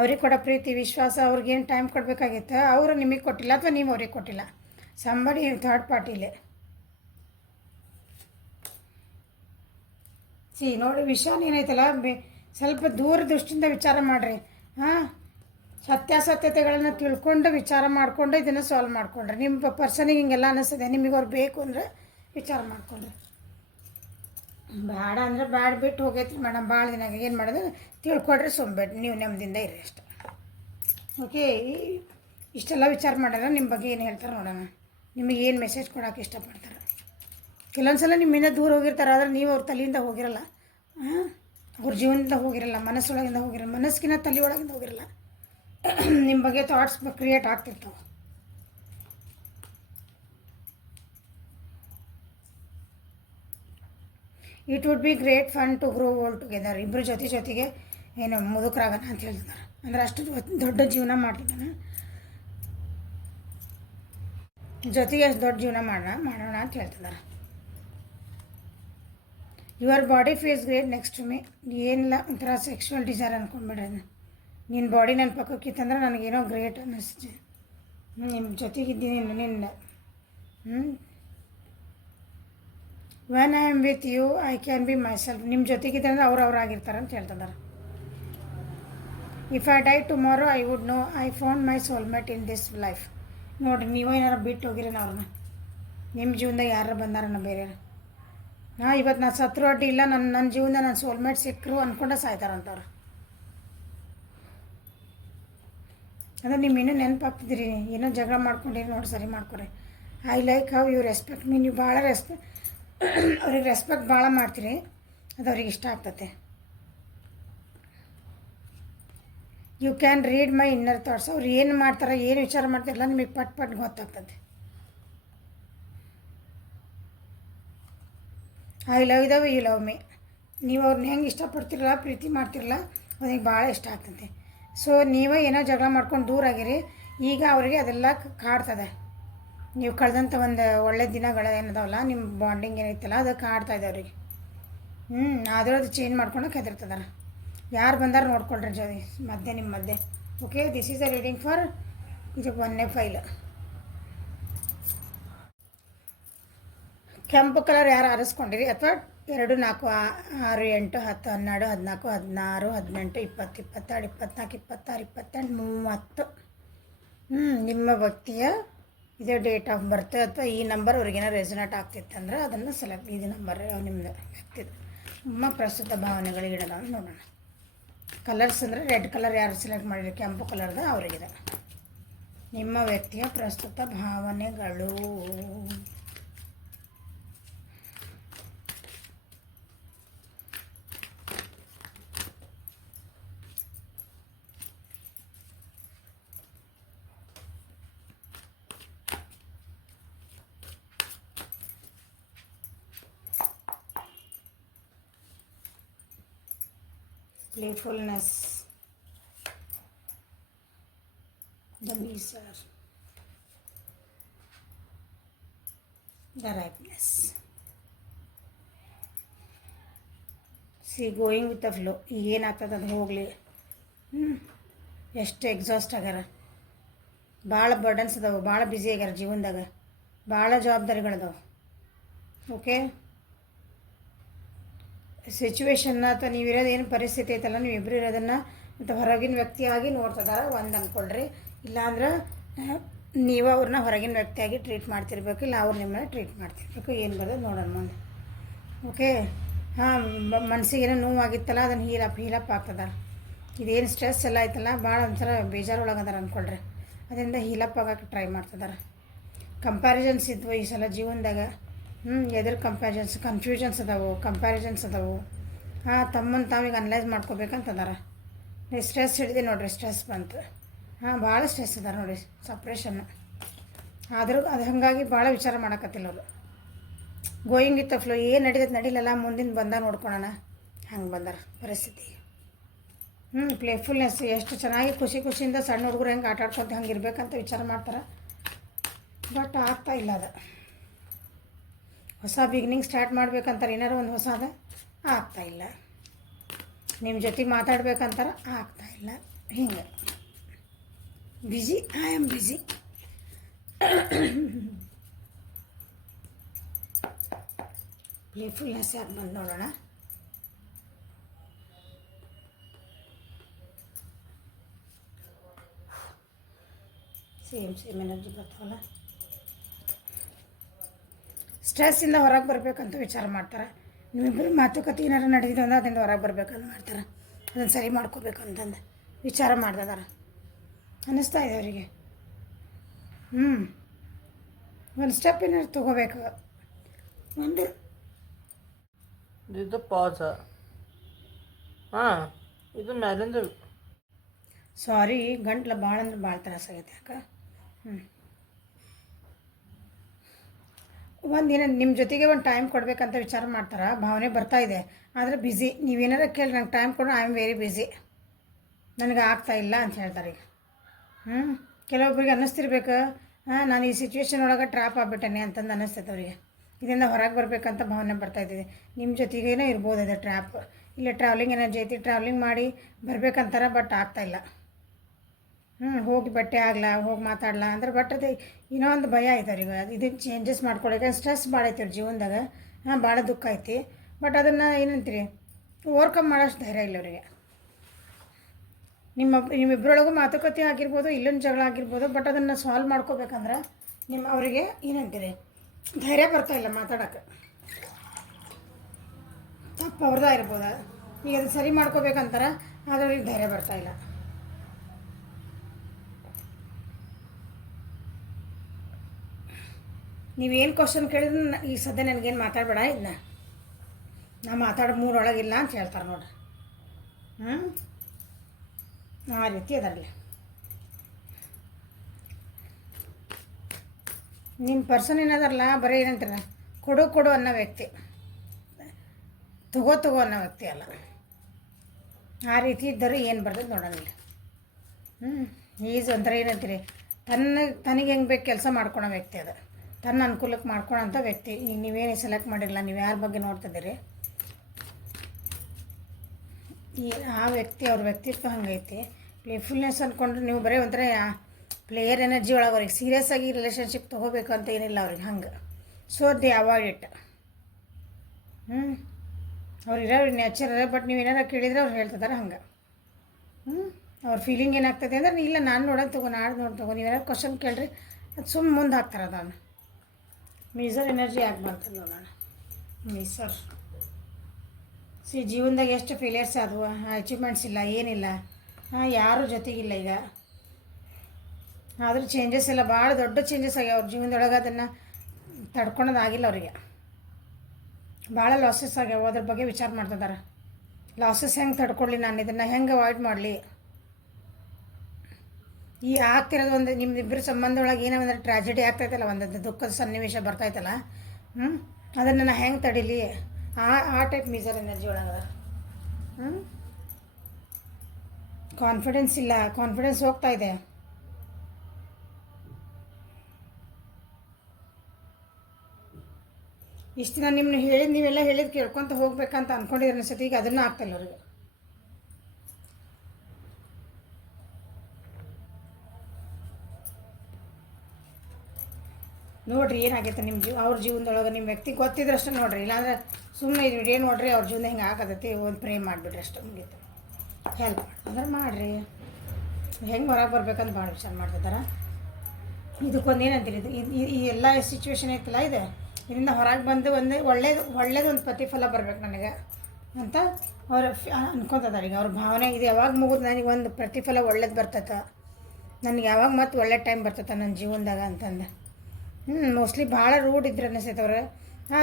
ಅವ್ರಿಗೆ ಕೊಡೋ ಪ್ರೀತಿ ವಿಶ್ವಾಸ, ಅವ್ರಿಗೇನು ಟೈಮ್ ಕೊಡಬೇಕಾಗಿತ್ತು, ಅವರು ನಿಮಗೆ ಕೊಟ್ಟಿಲ್ಲ, ಅಥವಾ ನೀವು ಅವ್ರಿಗೆ ಕೊಟ್ಟಿಲ್ಲ. ಸಂಬಡಿ ಥರ್ಡ್ ಪಾರ್ಟಿಲೇ. ನೋಡಿ, ವಿಷಯ ಏನೈತಲ್ಲ, ಸ್ವಲ್ಪ ದೂರದೃಷ್ಟಿಯಿಂದ ವಿಚಾರ ಮಾಡಿರಿ. ಸತ್ಯಾಸತ್ಯತೆಗಳನ್ನು ತಿಳ್ಕೊಂಡು ವಿಚಾರ ಮಾಡಿಕೊಂಡು ಇದನ್ನು ಸಾಲ್ವ್ ಮಾಡಿಕೊಂಡ್ರೆ, ನಿಮ್ಮ ಪರ್ಸನಿಗೆ ಹಿಂಗೆಲ್ಲ ಅನ್ನಿಸ್ತದೆ, ನಿಮಗೆ ಅವ್ರು ಬೇಕು ಅಂದರೆ ವಿಚಾರ ಮಾಡಿಕೊಂಡ್ರೆ. ಬೇಡ ಅಂದರೆ ಬ್ಯಾಡ, ಬಿಟ್ಟು ಹೋಗೈತ್ರಿ ಮೇಡಮ್, ಭಾಳ ದಿನ ಏನು ಮಾಡೋದು ತಿಳ್ಕೊಡ್ರಿ, ಸೊಂಬೇಡ್ರಿ, ನೀವು ನೆಮ್ಮದಿಯಿಂದ ಇರಿ ಅಷ್ಟೆ. ಓಕೆ, ಇಷ್ಟೆಲ್ಲ ವಿಚಾರ ಮಾಡ್ಯಾರ, ನಿಮ್ಮ ಬಗ್ಗೆ ಏನು ಹೇಳ್ತಾರೆ ನೋಡೋಣ. ನಿಮಗೆ ಏನು ಮೆಸೇಜ್ ಕೊಡೋಕೆ ಇಷ್ಟಪಡ್ತಾರೆ. ಕೆಲವೊಂದು ಸಲ ನಿಮ್ಮಿಂದ ದೂರ ಹೋಗಿರ್ತಾರೆ, ಆದರೆ ನೀವು ಅವ್ರ ತಲೆಯಿಂದ ಹೋಗಿರಲ್ಲ, ಅವ್ರ ಜೀವನದಿಂದ ಹೋಗಿರಲ್ಲ, ಮನಸ್ಸೊಳಗಿಂದ ಹೋಗಿರಲ್ಲ, ಮನಸ್ಸಿನ ತಲೆ ಒಳಗಿಂದ ಹೋಗಿರಲ್ಲ. ನಿಮ್ಮ ಬಗ್ಗೆ ಥಾಟ್ಸ್ ಕ್ರಿಯೇಟ್ ಆಗ್ತಿರ್ತಾವೆ. It would be great fun to grow old together. ಇಬ್ಬರು ಜೊತೆಗೆ ಏನು ಮುದುಕರಾಗೋಣ ಅಂತ ಹೇಳ್ತಿದ್ದಾರೆ. ಅಂದರೆ ಅಷ್ಟು ದೊಡ್ಡ ಜೀವನ ಮಾಡ್ತಿದ್ದಾನೆ. ಜೊತೆಗೆ ಅಷ್ಟು ದೊಡ್ಡ ಜೀವನ ಮಾಡೋಣ ಅಂತ ಹೇಳ್ತಿದ್ದಾರೆ. Your body feels great next to me. ಏನಿಲ್ಲ, ಒಂಥರ ಸೆಕ್ಶುವಲ್ ಡಿಸೈರ್ ಅಂದ್ಕೊಂಡ್ಬಿಡ್ರಿ. ನಿನ್ನ ಬಾಡಿ ನನ್ನ ಪಕ್ಕಕ್ಕಿತ್ತಂದ್ರೆ ನನಗೇನೋ ಗ್ರೇಟ್ ಅನ್ನಿಸ್ತು. ನಿಮ್ಮ ಜೊತೆಗಿದ್ದೀನಿ ನಿನ್ನ. When I am with you I can be myself. ನಿಮ್ಮ ಜೊತೆಗಿದ್ದರೆ ಅಂದ್ರೆ ಅವ್ರಾಗಿರ್ತಾರೆ ಅಂತ ಹೇಳ್ತಿದ್ದಾರೆ. If I die tomorrow I would know I found my soulmate in this life. ನೋಡಿರಿ, ನೀವು ಏನಾರು ಬಿಟ್ಟು ಹೋಗಿರೇನ ಅವ್ರನ್ನ? ನಿಮ್ಮ ಜೀವನದಾಗ ಯಾರು ಬಂದಾರನ್ನ ಬೇರೆ? ಇವತ್ತು ನಾನು ಸತ್ರು ಅಡ್ಡಿ ಇಲ್ಲ, ನನ್ನ ಜೀವನದ ನನ್ನ ಸೋಲ್ಮೇಟ್ ಸಿಕ್ಕರು ಅಂದ್ಕೊಂಡೆ ಸಾಯ್ತಾರಂತವ್ರು. ಅಂದರೆ ನಿಮ್ಮ ಇನ್ನೂ ನೆನಪಾಗ್ತಿದ್ದೀರಿ, ಏನೋ ಜಗಳ ಮಾಡ್ಕೊಂಡಿರಿ, ನೋಡಿ ಸರಿ ಮಾಡ್ಕೊರಿ. I like how you respect me. ನೀವು ಭಾಳ ಅವ್ರಿಗೆ ರೆಸ್ಪೆಕ್ಟ್ ಭಾಳ ಮಾಡ್ತೀರಿ, ಅದು ಅವ್ರಿಗೆ ಇಷ್ಟ ಆಗ್ತದೆ. You can read my inner thoughts. ಅವ್ರು ಏನು ಮಾಡ್ತಾರೆ, ಏನು ವಿಚಾರ ಮಾಡ್ತಾರಲ್ಲ ನಿಮಗೆ ಪಟ್ ಗೊತ್ತಾಗ್ತದೆ. I love you love me. ನೀವು ಅವ್ರನ್ನ ಹೆಂಗೆ ಇಷ್ಟಪಡ್ತಿರಲ್ಲ, ಪ್ರೀತಿ ಮಾಡ್ತಿರಲ್ಲ, ಅವ್ರಿಗೆ ಭಾಳ ಇಷ್ಟ ಆಗ್ತದೆ. ಸೊ ನೀವೇ ಏನೋ ಜಗಳ ಮಾಡ್ಕೊಂಡು ದೂರ ಆಗಿರಿ, ಈಗ ಅವರಿಗೆ ಅದೆಲ್ಲ ಕಾಡ್ತದೆ. ನೀವು ಕಳೆದಂಥ ಒಂದು ಒಳ್ಳೆ ದಿನಗಳು ಏನದಾವಲ್ಲ, ನಿಮ್ಮ ಬಾಂಡಿಂಗ್ ಏನೈತಲ್ಲ ಅದು ಕಾಡ್ತಾಯಿದೆ ಅವ್ರಿಗೆ. ಆದರೂ ಅದು ಚೇಂಜ್ ಮಾಡ್ಕೊಳಕ್ಕೆ ಹೆದರ್ತದಾರ. ಯಾರು ಬಂದಾರ ನೋಡ್ಕೊಳ್ರಿ ನಿಮ್ಮ ಮಧ್ಯೆ. Okay, this is a reading for ಇದಕ್ಕೆ 1ನೇ ಫೈಲ್. ಕೆಂಪು ಕಲರ್ ಯಾರು ಆರಿಸ್ಕೊಂಡಿರಿ, ಅಥವಾ 2, 4, 6, 8, 10, 12, 14, 16, 18, 20, 22, 24, 26, 28, 30. ನಿಮ್ಮ ವ್ಯಕ್ತಿಯ ಇದೇ ಡೇಟ್ ಆಫ್ ಬರ್ತ್ ಅಥವಾ ಈ ನಂಬರ್ ಅವ್ರಿಗೇನೋ ರೆಸನೇಟ್ ಆಗ್ತಿತ್ತಂದ್ರೆ ಅದನ್ನು ಸೆಲೆಕ್ಟ್, ಇದು ನಂಬರ್ ನಿಮ್ಮದು ವ್ಯಕ್ತಿದು. ನಿಮ್ಮ ಪ್ರಸ್ತುತ ಭಾವನೆಗಳಿಗೆ ಇಡೋಣ ನೋಡೋಣ. ಕಲರ್ಸ್ ಅಂದರೆ ರೆಡ್ ಕಲರ್ ಯಾರು ಸೆಲೆಕ್ಟ್ ಮಾಡಿರಿ, ಕೆಂಪು ಕಲರ್ದು ಅವರಿಗಿದೆ. ನಿಮ್ಮ ವ್ಯಕ್ತಿಯ ಪ್ರಸ್ತುತ ಭಾವನೆಗಳು. Playfulness, the miser, the ripeness. See, going with the flow. ಏನಾಗ್ತದೆ ಅದು ಹೋಗಲಿ. ಎಷ್ಟು ಎಕ್ಸಾಸ್ಟ್ ಆಗ್ಯಾರ, ಭಾಳ ಬರ್ಡನ್ಸ್ ಅದಾವೆ, ಭಾಳ ಬ್ಯುಸಿ ಆಗ್ಯಾರ ಜೀವನದಾಗ, ಭಾಳ ಜವಾಬ್ದಾರಿಗಳದಾವೆ. ಓಕೆ, ಸಿಚುವೇಶನ್ನ ಅಥವಾ ನೀವಿರೋದು ಏನು ಪರಿಸ್ಥಿತಿ ಐತಲ್ಲ, ನೀವಿಬ್ಬರು ಇರೋದನ್ನು ಮತ್ತು ಹೊರಗಿನ ವ್ಯಕ್ತಿಯಾಗಿ ನೋಡ್ತಿದಾರ ಒಂದು ಅಂದ್ಕೊಳ್ರಿ. ಇಲ್ಲಾಂದ್ರೆ ನೀವು ಅವ್ರನ್ನ ಹೊರಗಿನ ವ್ಯಕ್ತಿಯಾಗಿ ಟ್ರೀಟ್ ಮಾಡ್ತಿರ್ಬೇಕು, ಇಲ್ಲ ಅವ್ರು ನಿಮ್ಮನ್ನ ಟ್ರೀಟ್ ಮಾಡ್ತಿರ್ಬೇಕು. ಏನು ಬರೋದು ನೋಡೋಣ ಮುಂದೆ. ಓಕೆ, ಮನಸ್ಸಿಗೆ ಏನೋ ನೋವಾಗಿತ್ತಲ್ಲ ಅದನ್ನು ಹೀಲಪ್ ಆಗ್ತದ. ಇದೇನು ಸ್ಟ್ರೆಸ್ ಎಲ್ಲ ಆಯ್ತಲ್ಲ, ಭಾಳ ಒಂಥರ ಬೇಜಾರೊಳಗದಾರ ಅಂದ್ಕೊಳ್ರಿ. ಅದರಿಂದ ಹೀಲಪ್ ಆಗೋಕ್ಕೆ ಟ್ರೈ ಮಾಡ್ತಿದ್ದಾರೆ. ಕಂಪ್ಯಾರಿಸನ್ಸ್ ಇದ್ವು ಈ ಸಲ ಜೀವನದಾಗ. ಎದ್ರ ಕನ್ಫ್ಯೂಷನ್ಸ್ ಅದಾವು, ಕಂಪ್ಯಾರಿಸನ್ಸ್ ಅದಾವು. ತಮ್ಮನ್ನು ತಾವಿಗೆ ಅನಲೈಸ್ ಮಾಡ್ಕೋಬೇಕಂತದಾರ. ಸ್ಟ್ರೆಸ್ ಹಿಡಿದೆ ನೋಡಿರಿ, ಸ್ಟ್ರೆಸ್ ಬಂತು. ಭಾಳ ಸ್ಟ್ರೆಸ್ ಅದಾರ ನೋಡಿರಿ, ಸಪ್ರೇಷನ್. ಆದರೂ ಅದು ಹಾಗಾಗಿ ಭಾಳ ವಿಚಾರ ಮಾಡೋಕತ್ತಿಲ್ಲ ಅವರು. ಗೋಯಿಂಗ್ ವಿತ್ ದ ಫ್ಲೋ, ಏನು ನಡಿಲಲ್ಲ, ಮುಂದಿನ ಬಂದ ನೋಡ್ಕೊಳೋಣ, ಹಂಗೆ ಬಂದಾರ ಪರಿಸ್ಥಿತಿ. ಪ್ಲೇಫುಲ್ನೆಸ್, ಎಷ್ಟು ಚೆನ್ನಾಗಿ ಖುಷಿಯಿಂದ ಸಣ್ಣ ಹುಡುಗರು ಹೆಂಗೆ ಆಟ ಆಡ್ಕೊತ ಹಂಗೆ ಇರಬೇಕಂತ ವಿಚಾರ ಮಾಡ್ತಾರೆ. ಬಟ್ ಆಗ್ತಾಯಿಲ್ಲ ಅದು. ಹೊಸ ಬಿಗಿನಿಂಗ್ ಸ್ಟಾರ್ಟ್ ಮಾಡ್ಬೇಕಂತಾರೆ, ಏನಾರು ಒಂದು ಹೊಸದ ಆಗ್ತಾಯಿಲ್ಲ. ನಿಮ್ಮ ಜೊತೆಗೆ ಮಾತಾಡ್ಬೇಕಂತಾರೆ ಆಗ್ತಾಯಿಲ್ಲ. ಹಿಂಗೆ ಬ್ಯುಸಿ, ಐ ಆಮ್ ಬ್ಯುಸಿ. ಪ್ಲೇಫುಲ್ನೆಸ್ ಯಾಕೆ ಬಂದು ನೋಡೋಣ. ಸೇಮ್ ಎನರ್ಜಿ ಬರ್ತಾವಲ್ಲ. ಸ್ಟ್ರೆಸ್ಸಿಂದ ಹೊರಗೆ ಬರಬೇಕಂತ ವಿಚಾರ ಮಾಡ್ತಾರೆ. ನಿಮ್ಮಿಬ್ಬರು ಮಾತುಕತೆ ಏನಾರು ನಡೆದಿದ್ದು ಅಂದ್ರೆ ಅದರಿಂದ ಹೊರಗೆ ಬರ್ಬೇಕಂತ ಮಾಡ್ತಾರೆ. ಅದನ್ನು ಸರಿ ಮಾಡ್ಕೋಬೇಕು ಅಂತಂದು ವಿಚಾರ ಮಾಡ್ತಿದ್ದಾರೆ ಅನ್ನಿಸ್ತಾ ಇದೆ ಅವರಿಗೆ. ಒಂದು ಸ್ಟೆಪ್ ಏನಾದ್ರು ತೊಗೋಬೇಕು. ಒಂದು ಇದು ಪಾಸ, ಇದು ಮ್ಯಾಲಿಂದ. ಸಾರಿ, ಗಂಟ್ಲ ಭಾಳ ಅಂದ್ರೆ ಭಾಳ ತ್ರಾಸ ಆಗೈತೆ. ಯಾಕೆ ಒಂದಿನ ನಿಮ್ಮ ಜೊತೆಗೆ ಒಂದು ಟೈಮ್ ಕೊಡಬೇಕಂತ ವಿಚಾರ ಮಾಡ್ತಾರೆ. ಭಾವನೆ ಬರ್ತಾ ಇದೆ, ಆದರೆ ಬ್ಯುಸಿ. ನೀವೇನಾರ ಕೇಳಿ ನಂಗೆ ಟೈಮ್ ಕೊಡು, ಐ ಆಮ್ ವೆರಿ ಬ್ಯುಸಿ, ನನಗೆ ಆಗ್ತಾಯಿಲ್ಲ ಅಂತ ಹೇಳ್ತಾರೆ ಈಗ. ಕೆಲವೊಬ್ಬರಿಗೆ ಅನ್ನಿಸ್ತಿರ್ಬೇಕು ನಾನು ಈ ಸಿಚುವೇಶನ್ ಒಳಗೆ ಟ್ರಾಪ್ ಆಗ್ಬಿಟ್ಟೇನೆ ಅಂತಂದು ಅನ್ನಿಸ್ತೈತೆ ಅವರಿಗೆ. ಇದರಿಂದ ಹೊರಗೆ ಬರಬೇಕಂತ ಭಾವನೆ ಬರ್ತಾಯಿದ್ದೆ. ನಿಮ್ಮ ಜೊತೆಗೇನೋ ಇರ್ಬೋದು ಅದು ಟ್ರ್ಯಾಪ್. ಇಲ್ಲ ಟ್ರಾವೆಲಿಂಗ್ ಎನರ್ಜಿ ಐತಿ, ಟ್ರಾವೆಲಿಂಗ್ ಮಾಡಿ ಬರ್ಬೇಕಂತಾರೆ, ಬಟ್ ಆಗ್ತಾಯಿಲ್ಲ. ಹೋಗಿ ಬಟ್ಟೆ ಆಗಲ್ಲ, ಹೋಗಿ ಮಾತಾಡಲ್ಲ ಅಂದ್ರೆ, ಬಟ್ ಅದು ಇನ್ನೂ ಒಂದು ಭಯ ಐತೆ ಅವ್ರಿಗೆ. ಇದನ್ನು ಚೇಂಜಸ್ ಮಾಡ್ಕೊಳಕ್ಕೆ ಸ್ಟ್ರೆಸ್ ಭಾಳ ಐತೆ ಅವ್ರ ಜೀವನದಾಗ. ಭಾಳ ದುಃಖ ಐತಿ. ಬಟ್ ಅದನ್ನು ಏನಂತೀರಿ, ಓವರ್ಕಮ್ ಮಾಡೋಷ್ಟು ಧೈರ್ಯ ಇಲ್ಲ ಅವರಿಗೆ. ನಿಮ್ಮಿಬ್ಬರೊಳಗೂ ಮಾತುಕತೆ ಆಗಿರ್ಬೋದು, ಇಲ್ಲೊಂದು ಜಗಳ ಆಗಿರ್ಬೋದು, ಬಟ್ ಅದನ್ನು ಸಾಲ್ವ್ ಮಾಡ್ಕೋಬೇಕಂದ್ರೆ ಅವರಿಗೆ ಏನಂತೀರಿ, ಧೈರ್ಯ ಬರ್ತಾಯಿಲ್ಲ ಮಾತಾಡೋಕ್ಕೆ. ತಪ್ಪು ಅವ್ರದ್ದು ಇರ್ಬೋದು, ಈಗ ಅದು ಸರಿ ಮಾಡ್ಕೋಬೇಕಂತಾರೆ, ಆದರೆ ಅವ್ರಿಗೆ ಧೈರ್ಯ ಬರ್ತಾಯಿಲ್ಲ. ನೀವೇನು ಕ್ವಶನ್ ಕೇಳಿದ್ರೆ ಈಗ ಸದ್ಯ ನನಗೇನು ಮಾತಾಡಬೇಡ, ಇದನ್ನ ನಾ ಮಾತಾಡೋ ಮೂರೊಳಗಿಲ್ಲ ಅಂತ ಹೇಳ್ತಾರೆ ನೋಡ್ರಿ. ಆ ರೀತಿ ಅದರಲ್ಲಿ ನಿಮ್ಮ ಪರ್ಸನ್ ಏನದಾರಲ್ಲ, ಬರೀ ಏನಂತಾರೆ, ಕೊಡು ಅನ್ನೋ ವ್ಯಕ್ತಿ, ತಗೋ ಅನ್ನೋ ವ್ಯಕ್ತಿ ಅಲ್ಲ. ಆ ರೀತಿ ಇದ್ದರೂ ಏನು ಬರ್ತದೆ ನೋಡೋಣ. ಈಸ್ ಒಂಥರ ಏನಂತೀರಿ, ತನಗೆ ಹೆಂಗೆ ಬೇಕು ಕೆಲಸ ಮಾಡ್ಕೊಳೋ ವ್ಯಕ್ತಿ ಅದು, ತನ್ನ ಅನುಕೂಲಕ್ಕೆ ಮಾಡ್ಕೊಳೋಂಥ ವ್ಯಕ್ತಿ. ಈಗ ನೀವೇನು ಸೆಲೆಕ್ಟ್ ಮಾಡಿರಲ್ಲ, ನೀವು ಯಾರ ಬಗ್ಗೆ ನೋಡ್ತಿದ್ದೀರಿ, ಆ ವ್ಯಕ್ತಿ ಅವ್ರ ವ್ಯಕ್ತಿತ್ವ ಹಂಗೈತಿ. ಪ್ಲೇಫುಲ್ನೆಸ್ ಅಂದ್ಕೊಂಡ್ರೆ ನೀವು ಬರೀ ಒಂಥರ ಪ್ಲೇಯರ್ ಎನರ್ಜಿ ಒಳಗೆ ಅವ್ರಿಗೆ ಸೀರಿಯಸ್ ಆಗಿ ರಿಲೇಷನ್ಶಿಪ್ ತೊಗೋಬೇಕು ಅಂತ ಏನಿಲ್ಲ ಅವ್ರಿಗೆ. ಹಂಗೆ ಸೊ ದೇ ಅವಾಯ್ಡ್ ಇಟ್. ಅವ್ರು ಇರೋ ನೇಚರ್. ಬಟ್ ನೀವು ಏನಾರು ಕೇಳಿದರೆ ಅವ್ರು ಹೇಳ್ತಿದ್ದಾರೆ ಹಂಗೆ. ಅವ್ರ ಫೀಲಿಂಗ್ ಏನಾಗ್ತದೆ ಅಂದ್ರೆ, ಇಲ್ಲ ನಾನು ನೋಡೋದು ತಗೋ, ತಗೋ, ನೀವೇನಾರು ಕ್ವಶನ್ ಕೇಳ್ರಿ, ಅದು ಸುಮ್ಮನೆ ಮುಂದೆ ಹಾಕ್ತಾರೆ. ಅದನ್ನು ಮೀಸರ್ ಎನರ್ಜಿ ಯಾಕೆ ಬರ್ತದೆ ನೋಡೋಣ. ಮೀಸರ್ ಜೀವನದಾಗ ಎಷ್ಟು ಫೇಲಿಯರ್ಸ್ ಆದವು, ಅಚೀವ್ಮೆಂಟ್ಸ್ ಇಲ್ಲ, ಏನಿಲ್ಲ, ಯಾರೂ ಜೊತೆಗಿಲ್ಲ ಈಗ. ಆದರೂ ಚೇಂಜಸ್ ಎಲ್ಲ ಭಾಳ ದೊಡ್ಡ ಚೇಂಜಸ್ ಆಗ್ಯಾವ ಅವ್ರ ಜೀವನದೊಳಗೆ. ಅದನ್ನು ತಡ್ಕೊಳೋದಾಗಿಲ್ಲ ಅವರಿಗೆ. ಭಾಳ ಲಾಸಸ್ ಆಗ್ಯಾವ, ಅದ್ರ ಬಗ್ಗೆ ವಿಚಾರ ಮಾಡ್ತಿದ್ದಾರೆ. ಲಾಸಸ್ ಹೆಂಗೆ ತಡ್ಕೊಳ್ಳಿ, ನಾನು ಇದನ್ನು ಹೆಂಗೆ ಅವಾಯ್ಡ್ ಮಾಡಲಿ. ಈ ಆಗ್ತಿರೋದು ಒಂದು ನಿಮ್ಮಿಬ್ಬರ ಸಂಬಂಧ ಒಳಗೆ ಏನೋ ಒಂದು ಟ್ರಾಜಿಡಿ ಆಗ್ತೈತಲ್ಲ, ಒಂದು ದುಃಖದ ಸನ್ನಿವೇಶ ಬರ್ತಾಯ್ತಲ್ಲ, ಅದನ್ನು ನಾನು ಹೆಂಗೆ ತಡೀಲಿ, ಆ ಟೈಪ್ ಮೀಸರ್ ಎನರ್ಜಿ ಒಳಗದ. ಕಾನ್ಫಿಡೆನ್ಸ್ ಇಲ್ಲ, ಕಾನ್ಫಿಡೆನ್ಸ್ ಹೋಗ್ತಾ ಇದೆ. ಇಷ್ಟು ನಾನು ನಿಮ್ಮನ್ನ ನೀವೆಲ್ಲ ಹೇಳಿದ್ದು ಕೇಳ್ಕೊತ ಹೋಗ್ಬೇಕಂತ ಅಂದ್ಕೊಂಡಿದ್ರೆ ಅನಿಸುತ್ತೆ. ಈಗ ಅದನ್ನು ಆಗ್ತಾಯಿಲ್ಲ ಅವ್ರಿಗೆ. ನೋಡಿರಿ ಏನಾಗೈತೆ ನಿಮ್ಮ ಅವ್ರ ಜೀವನದೊಳಗೆ. ನಿಮ್ಮ ವ್ಯಕ್ತಿ ಗೊತ್ತಿದ್ರಷ್ಟು ನೋಡಿರಿ, ಇಲ್ಲಾಂದ್ರೆ ಸುಮ್ಮನೆ ಇದು ವಿಡಿಯೋ ನೋಡಿರಿ, ಅವ್ರ ಜೀವನ ಹಿಂಗೆ ಆಗತೈತಿ, ಒಂದು ಪ್ರೇ ಮಾಡಿಬಿಡ್ರಿ ಅಷ್ಟು, ಮುಗೀತು. ಹೆಲ್ಪ್ ಅಂದ್ರೆ ಮಾಡಿರಿ. ಹೆಂಗೆ ಹೊರಗೆ ಬರ್ಬೇಕಂತ ಭಾಳ ವಿಚಾರ ಮಾಡ್ತಿದ್ದಾರೆ. ಇದಕ್ಕೊಂದು ಏನಂತೀರಿ, ಈ ಎಲ್ಲ ಸಿಚುವೇಶನ್ ಐತಲ್ಲ, ಇದೆ ಇದರಿಂದ ಹೊರಗೆ ಬಂದು ಒಳ್ಳೇದೊಂದು ಪ್ರತಿಫಲ ಬರ್ಬೇಕು ನನಗೆ ಅಂತ ಅವ್ರು ಅನ್ಕೊತಿದ್ದಾರೆ. ಈಗ ಅವ್ರ ಭಾವನೆ ಇದು ಯಾವಾಗ ಮುಗಿದು ನನಗೆ ಒಂದು ಪ್ರತಿಫಲ ಒಳ್ಳೇದು ಬರ್ತೈತೆ, ನನಗೆ ಯಾವಾಗ ಮತ್ತು ಒಳ್ಳೆ ಟೈಮ್ ಬರ್ತೈತೆ ನನ್ನ ಜೀವನದಾಗ ಅಂತಂದು. ಮೋಸ್ಟ್ಲಿ ಭಾಳ ರೂಢ್ ಇದ್ರೆ ಅನಿಸ್ತೈತವ್ರೆ.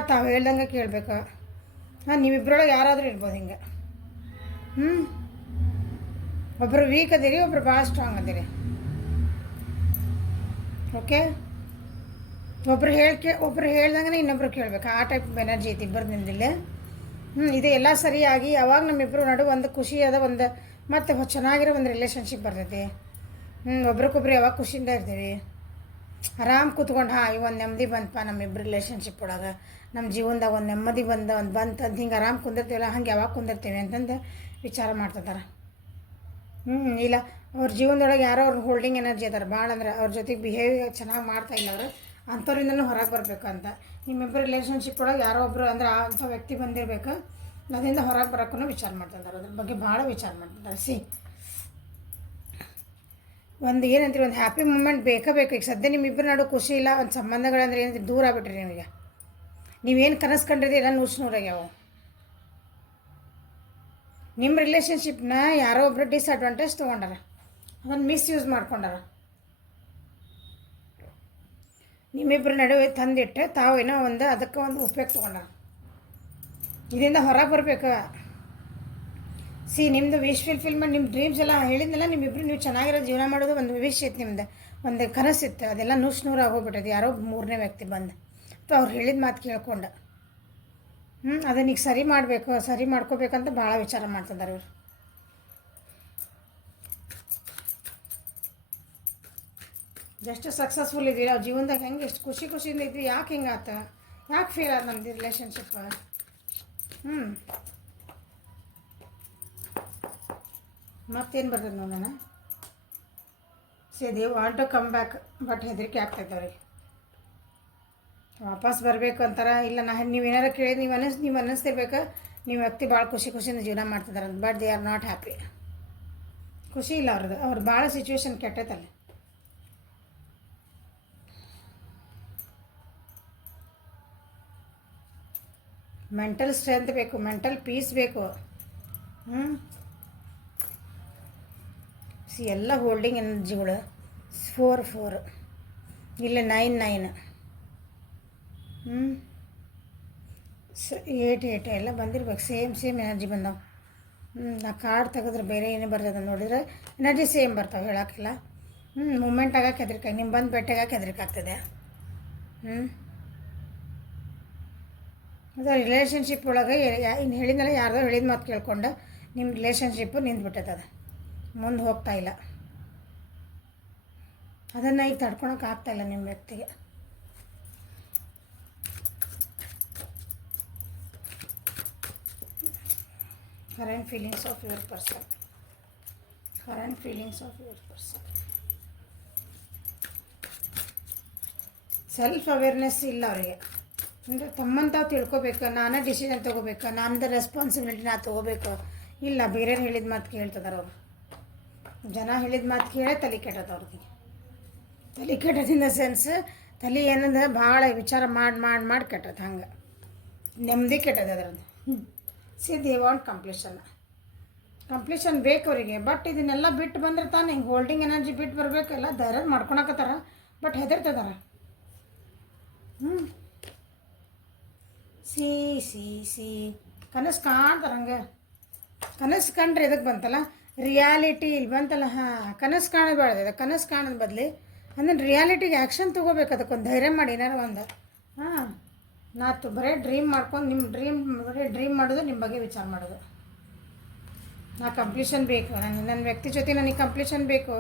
ತಾವು ಹೇಳ್ದಂಗೆ ಕೇಳಬೇಕು. ನೀವಿಬ್ಬರೊಳಗೆ ಯಾರಾದರೂ ಇರ್ಬೋದು ಹಿಂಗೆ. ಒಬ್ಬರು ವೀಕ್ ಅದೀರಿ, ಒಬ್ಬರು ಭಾಳ ಸ್ಟ್ರಾಂಗ್ ಅದೀರಿ. ಓಕೆ, ಒಬ್ರು ಹೇಳ್ದಂಗೆ ಇನ್ನೊಬ್ರು ಕೇಳಬೇಕು. ಆ ಟೈಪ್ ಎನರ್ಜಿ ಐತಿ ಇಬ್ಬರು ನಿಂದಿಲ್ಲ. ಇದು ಎಲ್ಲ ಸರಿಯಾಗಿ ಯಾವಾಗ ನಮ್ಮಿಬ್ಬರು ನಡು ಒಂದು ಖುಷಿ ಅದ, ಒಂದು ಮತ್ತು ಚೆನ್ನಾಗಿರೋ ಒಂದು ರಿಲೇಷನ್ಶಿಪ್ ಬರ್ತೈತಿ. ಒಬ್ರಿಗೊಬ್ರು ಯಾವಾಗ ಖುಷಿಯಿಂದ ಇರ್ತೀವಿ, ಆರಾಮ್ ಕೂತ್ಕೊಂಡು ಒಂದು ನೆಮ್ಮದಿ ಬಂತಪ್ಪ ನಮ್ಮಿಬ್ಬರು ರಿಲೇಷನ್ಶಿಪ್ ಒಳಗೆ, ನಮ್ಮ ಜೀವನದಾಗ ಒಂದು ನೆಮ್ಮದಿ ಬಂತು ಅಂತ ಹಿಂಗೆ ಆರಾಮ್ ಕುಂದಿರ್ತೀವಲ್ಲ, ಹಂಗೆ ಯಾವಾಗ ಕುಂದಿರ್ತೀವಿ ಅಂತಂದು ವಿಚಾರ ಮಾಡ್ತಿದ್ದಾರೆ. ಇಲ್ಲ ಅವ್ರ ಜೀವನದೊಳಗೆ ಯಾರೋ ಅವ್ರ ಹೋಲ್ಡಿಂಗ್ ಎನರ್ಜಿ ಅದಾರೆ ಭಾಳ, ಅಂದ್ರೆ ಅವ್ರ ಜೊತೆಗೆ ಬಿಹೇವಿಯರ್ ಚೆನ್ನಾಗಿ ಮಾಡ್ತಾಯಿಲ್ಲ ಅವರು, ಅಂಥವ್ರಿಂದನೂ ಹೊರಗೆ ಬರಬೇಕು ಅಂತ. ನಿಮ್ಮಿಬ್ಬರು ರಿಲೇಷನ್ಶಿಪ್ ಒಳಗೆ ಯಾರೋ ಒಬ್ಬರು ಅಂದ್ರೆ ಅಂಥ ವ್ಯಕ್ತಿ ಬಂದಿರಬೇಕು, ಅದರಿಂದ ಹೊರಗೆ ಬರೋಕ್ಕೂ ವಿಚಾರ ಮಾಡ್ತಿದ್ದಾರೆ. ಅದ್ರ ಬಗ್ಗೆ ಭಾಳ ವಿಚಾರ ಮಾಡ್ತಿದ್ದಾರೆ. ಒಂದು ಏನಂತೀರಿ, ಒಂದು ಹ್ಯಾಪಿ ಮೂಮೆಂಟ್ ಬೇಕು. ಈಗ ಸದ್ಯ ನಿಮ್ಮಿಬ್ಬರು ನಡು ಖುಷಿ ಇಲ್ಲ, ಒಂದು ಸಂಬಂಧಗಳಂದ್ರೆ ಏನಂತೀರಿ ದೂರ ಆಗ್ಬಿಟ್ರಿ. ನಿಮಗೆ ನೀವೇನು ಕನಸು ಕಂಡಿರಿ ಎಲ್ಲ ನೂರಾಗ್ಯಾವ. ನಿಮ್ಮ ರಿಲೇಷನ್ಶಿಪ್ನ ಯಾರೋ ಒಬ್ಬರು ಡಿಸ್ಅಡ್ವಾಂಟೇಜ್ ತೊಗೊಂಡಾರ, ಅದನ್ನು ಮಿಸ್ಯೂಸ್ ಮಾಡ್ಕೊಂಡಾರ. ನಿಮ್ಮಿಬ್ಬರ ನಡುವೆ ತಂದಿಟ್ಟು ತಾವೇನೋ ಅದಕ್ಕೆ ಒಂದು ಉಪಯೋಗ ತೊಗೊಂಡಾರ. ಇದರಿಂದ ಹೊರಗೆ ಬರಬೇಕು. ನಿಮ್ಮದು ವಿಶ್ ಫುಲ್ಫಿಲ್ಮೆಂಟ್, ನಿಮ್ಮ ಡ್ರೀಮ್ಸ್ ಎಲ್ಲ ಹೇಳಿದ್ನಲ್ಲ, ನಿಮ್ಮಿಬ್ಬರು ನೀವು ಚೆನ್ನಾಗಿರೋ ಜೀವನ ಮಾಡೋದು ಒಂದು ವಿಶ್ ಇತ್ತು, ನಿಮ್ದು ಒಂದು ಕನಸಿತ್ತು, ಅದೆಲ್ಲ ನೂರಾಗೋಗ್ಬಿಟ್ಟೈತಿ ಯಾರೋ ಮೂರನೇ ವ್ಯಕ್ತಿ ಬಂದು ಅವ್ರು ಹೇಳಿದ ಮಾತು ಕೇಳ್ಕೊಂಡು. ಅದನ್ನೀಗ ಸರಿ ಮಾಡ್ಕೋಬೇಕಂತ ಭಾಳ ವಿಚಾರ ಮಾಡ್ತಿದ್ದಾರೆ ಇವರು. ಜಸ್ಟ್ ಸಕ್ಸಸ್ಫುಲ್ ಇದ್ದೀವಿ ನಾವು ಜೀವನದಾಗ ಹೆಂಗೆ ಎಷ್ಟು ಖುಷಿಯಿಂದ ಇದ್ವಿ, ಯಾಕೆ ಹಿಂಗೆ ಆತ, ಯಾಕೆ ಫೇಲ್ ಆದ ನಮ್ದು ರಿಲೇಷನ್ಶಿಪ್. ಮತ್ತೇನು ಬರ್ತದೆ ನೋಡೋಣ. They want to come back, but ಹೆದರಿಕೆ ಆಗ್ತೈತೆ ಅವ್ರಿಗೆ ವಾಪಸ್ ಬರಬೇಕು ಅಂತಾರ. ಇಲ್ಲ ನೀವು ಏನಾರು ಕೇಳಿ ನೀವು ಅನ್ನಿಸ್ತಿರ್ಬೇಕು ನೀವು ವ್ಯಕ್ತಿ ಭಾಳ ಖುಷಿಯಿಂದ ಜೀವನ ಮಾಡ್ತಿದ್ದಾರೆ ಅಂತ, but they are not happy. ಖುಷಿ ಇಲ್ಲ ಅವ್ರದ್ದು ಭಾಳ ಸಿಚುವೇಶನ್ ಕೆಟ್ಟೈತಲ್ಲ. ಮೆಂಟಲ್ ಸ್ಟ್ರೆಂತ್ ಬೇಕು, ಮೆಂಟಲ್ ಪೀಸ್ ಬೇಕು. ಎಲ್ಲ ಹೋಲ್ಡಿಂಗ್ ಎನರ್ಜಿಗಳು 4 ಇಲ್ಲ 9 8 ಎಲ್ಲ ಬಂದಿರ್ಬೇಕು. Same energy ಬಂದಾವೆ. ನಾ ಕಾರ್ಡ್ ತೆಗೆದ್ರೆ ಬೇರೆ ಏನೇ ಬರ್ತದೆ ನೋಡಿದ್ರೆ ಎನರ್ಜಿ ಸೇಮ್ ಬರ್ತಾವೆ, ಹೇಳೋಕ್ಕಿಲ್ಲ. ಮೂಮೆಂಟ್ ಆಗಕ್ಕೆ ಹೆದರಿಕೆ, ನಿಮ್ಮ ಬಂದು ಬೆಟ್ಟಾಗಕ್ಕೆ ಹೆದರಿಕೆ ಆಗ್ತದೆ. ಅದು ರಿಲೇಷನ್ಶಿಪ್ ಒಳಗೆ ಇನ್ನು ಹೇಳಿದ್ನಲ್ಲ, ಯಾರ್ದೋ ಹೇಳಿದ ಮಾತು ಕೇಳ್ಕೊಂಡು ನಿಮ್ಮ ರಿಲೇಷನ್ಶಿಪ್ಪು ನಿಂತ್ಬಿಟ್ಟೈತದ, ಮುಂದೆ ಹೋಗ್ತಾ ಇಲ್ಲ. ಅದನ್ನು ಈಗ ತಡ್ಕೊಳಕ್ಕೆ ಆಗ್ತಾಯಿಲ್ಲ ನಿಮ್ಮ ವ್ಯಕ್ತಿಗೆ. Current feelings of your person. Self awareness ಇಲ್ಲ ಅವರಿಗೆ. ಅಂದರೆ ತಮ್ಮನ್ನು ತಾವು ತಿಳ್ಕೊಬೇಕು, ನಾನೇ ಡಿಸಿಷನ್ ತೊಗೋಬೇಕು, ನನ್ನದು ರೆಸ್ಪಾನ್ಸಿಬಿಲಿಟಿ ನಾ ತೊಗೋಬೇಕು. ಇಲ್ಲ, ಬೇರೆಯವ್ರು ಹೇಳಿದ ಮಾತು ಕೇಳ್ತಿದಾರೆ ಅವರು. ಜನ ಹೇಳಿದ ಮಾತು ಕೇಳೇ ತಲೆ ಕೆಟ್ಟದ ಅವ್ರಿಗೆ. ತಲೆ ಕೆಟ್ಟದಿನ ಸೆನ್ಸ್ ತಲೆ ಏನಂದ್ರೆ ಭಾಳ ವಿಚಾರ ಮಾಡಿ ಕೆಟ್ಟದ. ಹಂಗೆ ನೆಮ್ಮದಿ ಕೆಟ್ಟದ ಅದರದ್ದು. ದೇ ವಾಂಟ್ ಕಂಪ್ಲೀಷನ್ ಬೇಕು ಅವರಿಗೆ. ಬಟ್ ಇದನ್ನೆಲ್ಲ ಬಿಟ್ಟು ಬಂದ್ರೆ ತಾನೇ ಹಿಂಗೆ ಹೋಲ್ಡಿಂಗ್ ಎನರ್ಜಿ ಬಿಟ್ಟು ಬರಬೇಕಲ್ಲ. ಧೈರ್ಯ ಮಾಡ್ಕೊಳಕತ್ತಾರ, ಬಟ್ ಹೆದರ್ತದಾರ. ಸಿ ಕನಸು ಕಾಣ್ತಾರೆ. ಹಂಗೆ ಕನಸು ಕಂಡ್ರೆ ಇದಕ್ಕೆ ಬಂತಲ್ಲ ರಿಯಾಲಿಟಿ, ಇಲ್ಲಿ ಬಂತಲ್ಲ. ಕನಸು ಕಾಣೋದು ಬೇಡ, ಕನಸು ಕಾಣೋದು ಬದಲಿ ಅಂದ್ರೆ ರಿಯಾಲಿಟಿಗೆ ಆ್ಯಕ್ಷನ್ ತೊಗೋಬೇಕು. ಅದಕ್ಕೊಂದು ಧೈರ್ಯ ಮಾಡಿ ಏನಾರು ಒಂದು. ನಾತು ಬರೀ ಡ್ರೀಮ್ ಮಾಡ್ಕೊಂಡು ಬರೀ ಡ್ರೀಮ್ ಮಾಡೋದು, ನಿಮ್ಮ ಬಗ್ಗೆ ವಿಚಾರ ಮಾಡೋದು. ನಾ ಕಂಪ್ಲೀಷನ್ ಬೇಕು, ನನ್ನ ವ್ಯಕ್ತಿ ಜೊತೆ ನನಗೆ ಕಂಪ್ಲೀಷನ್ ಬೇಕು.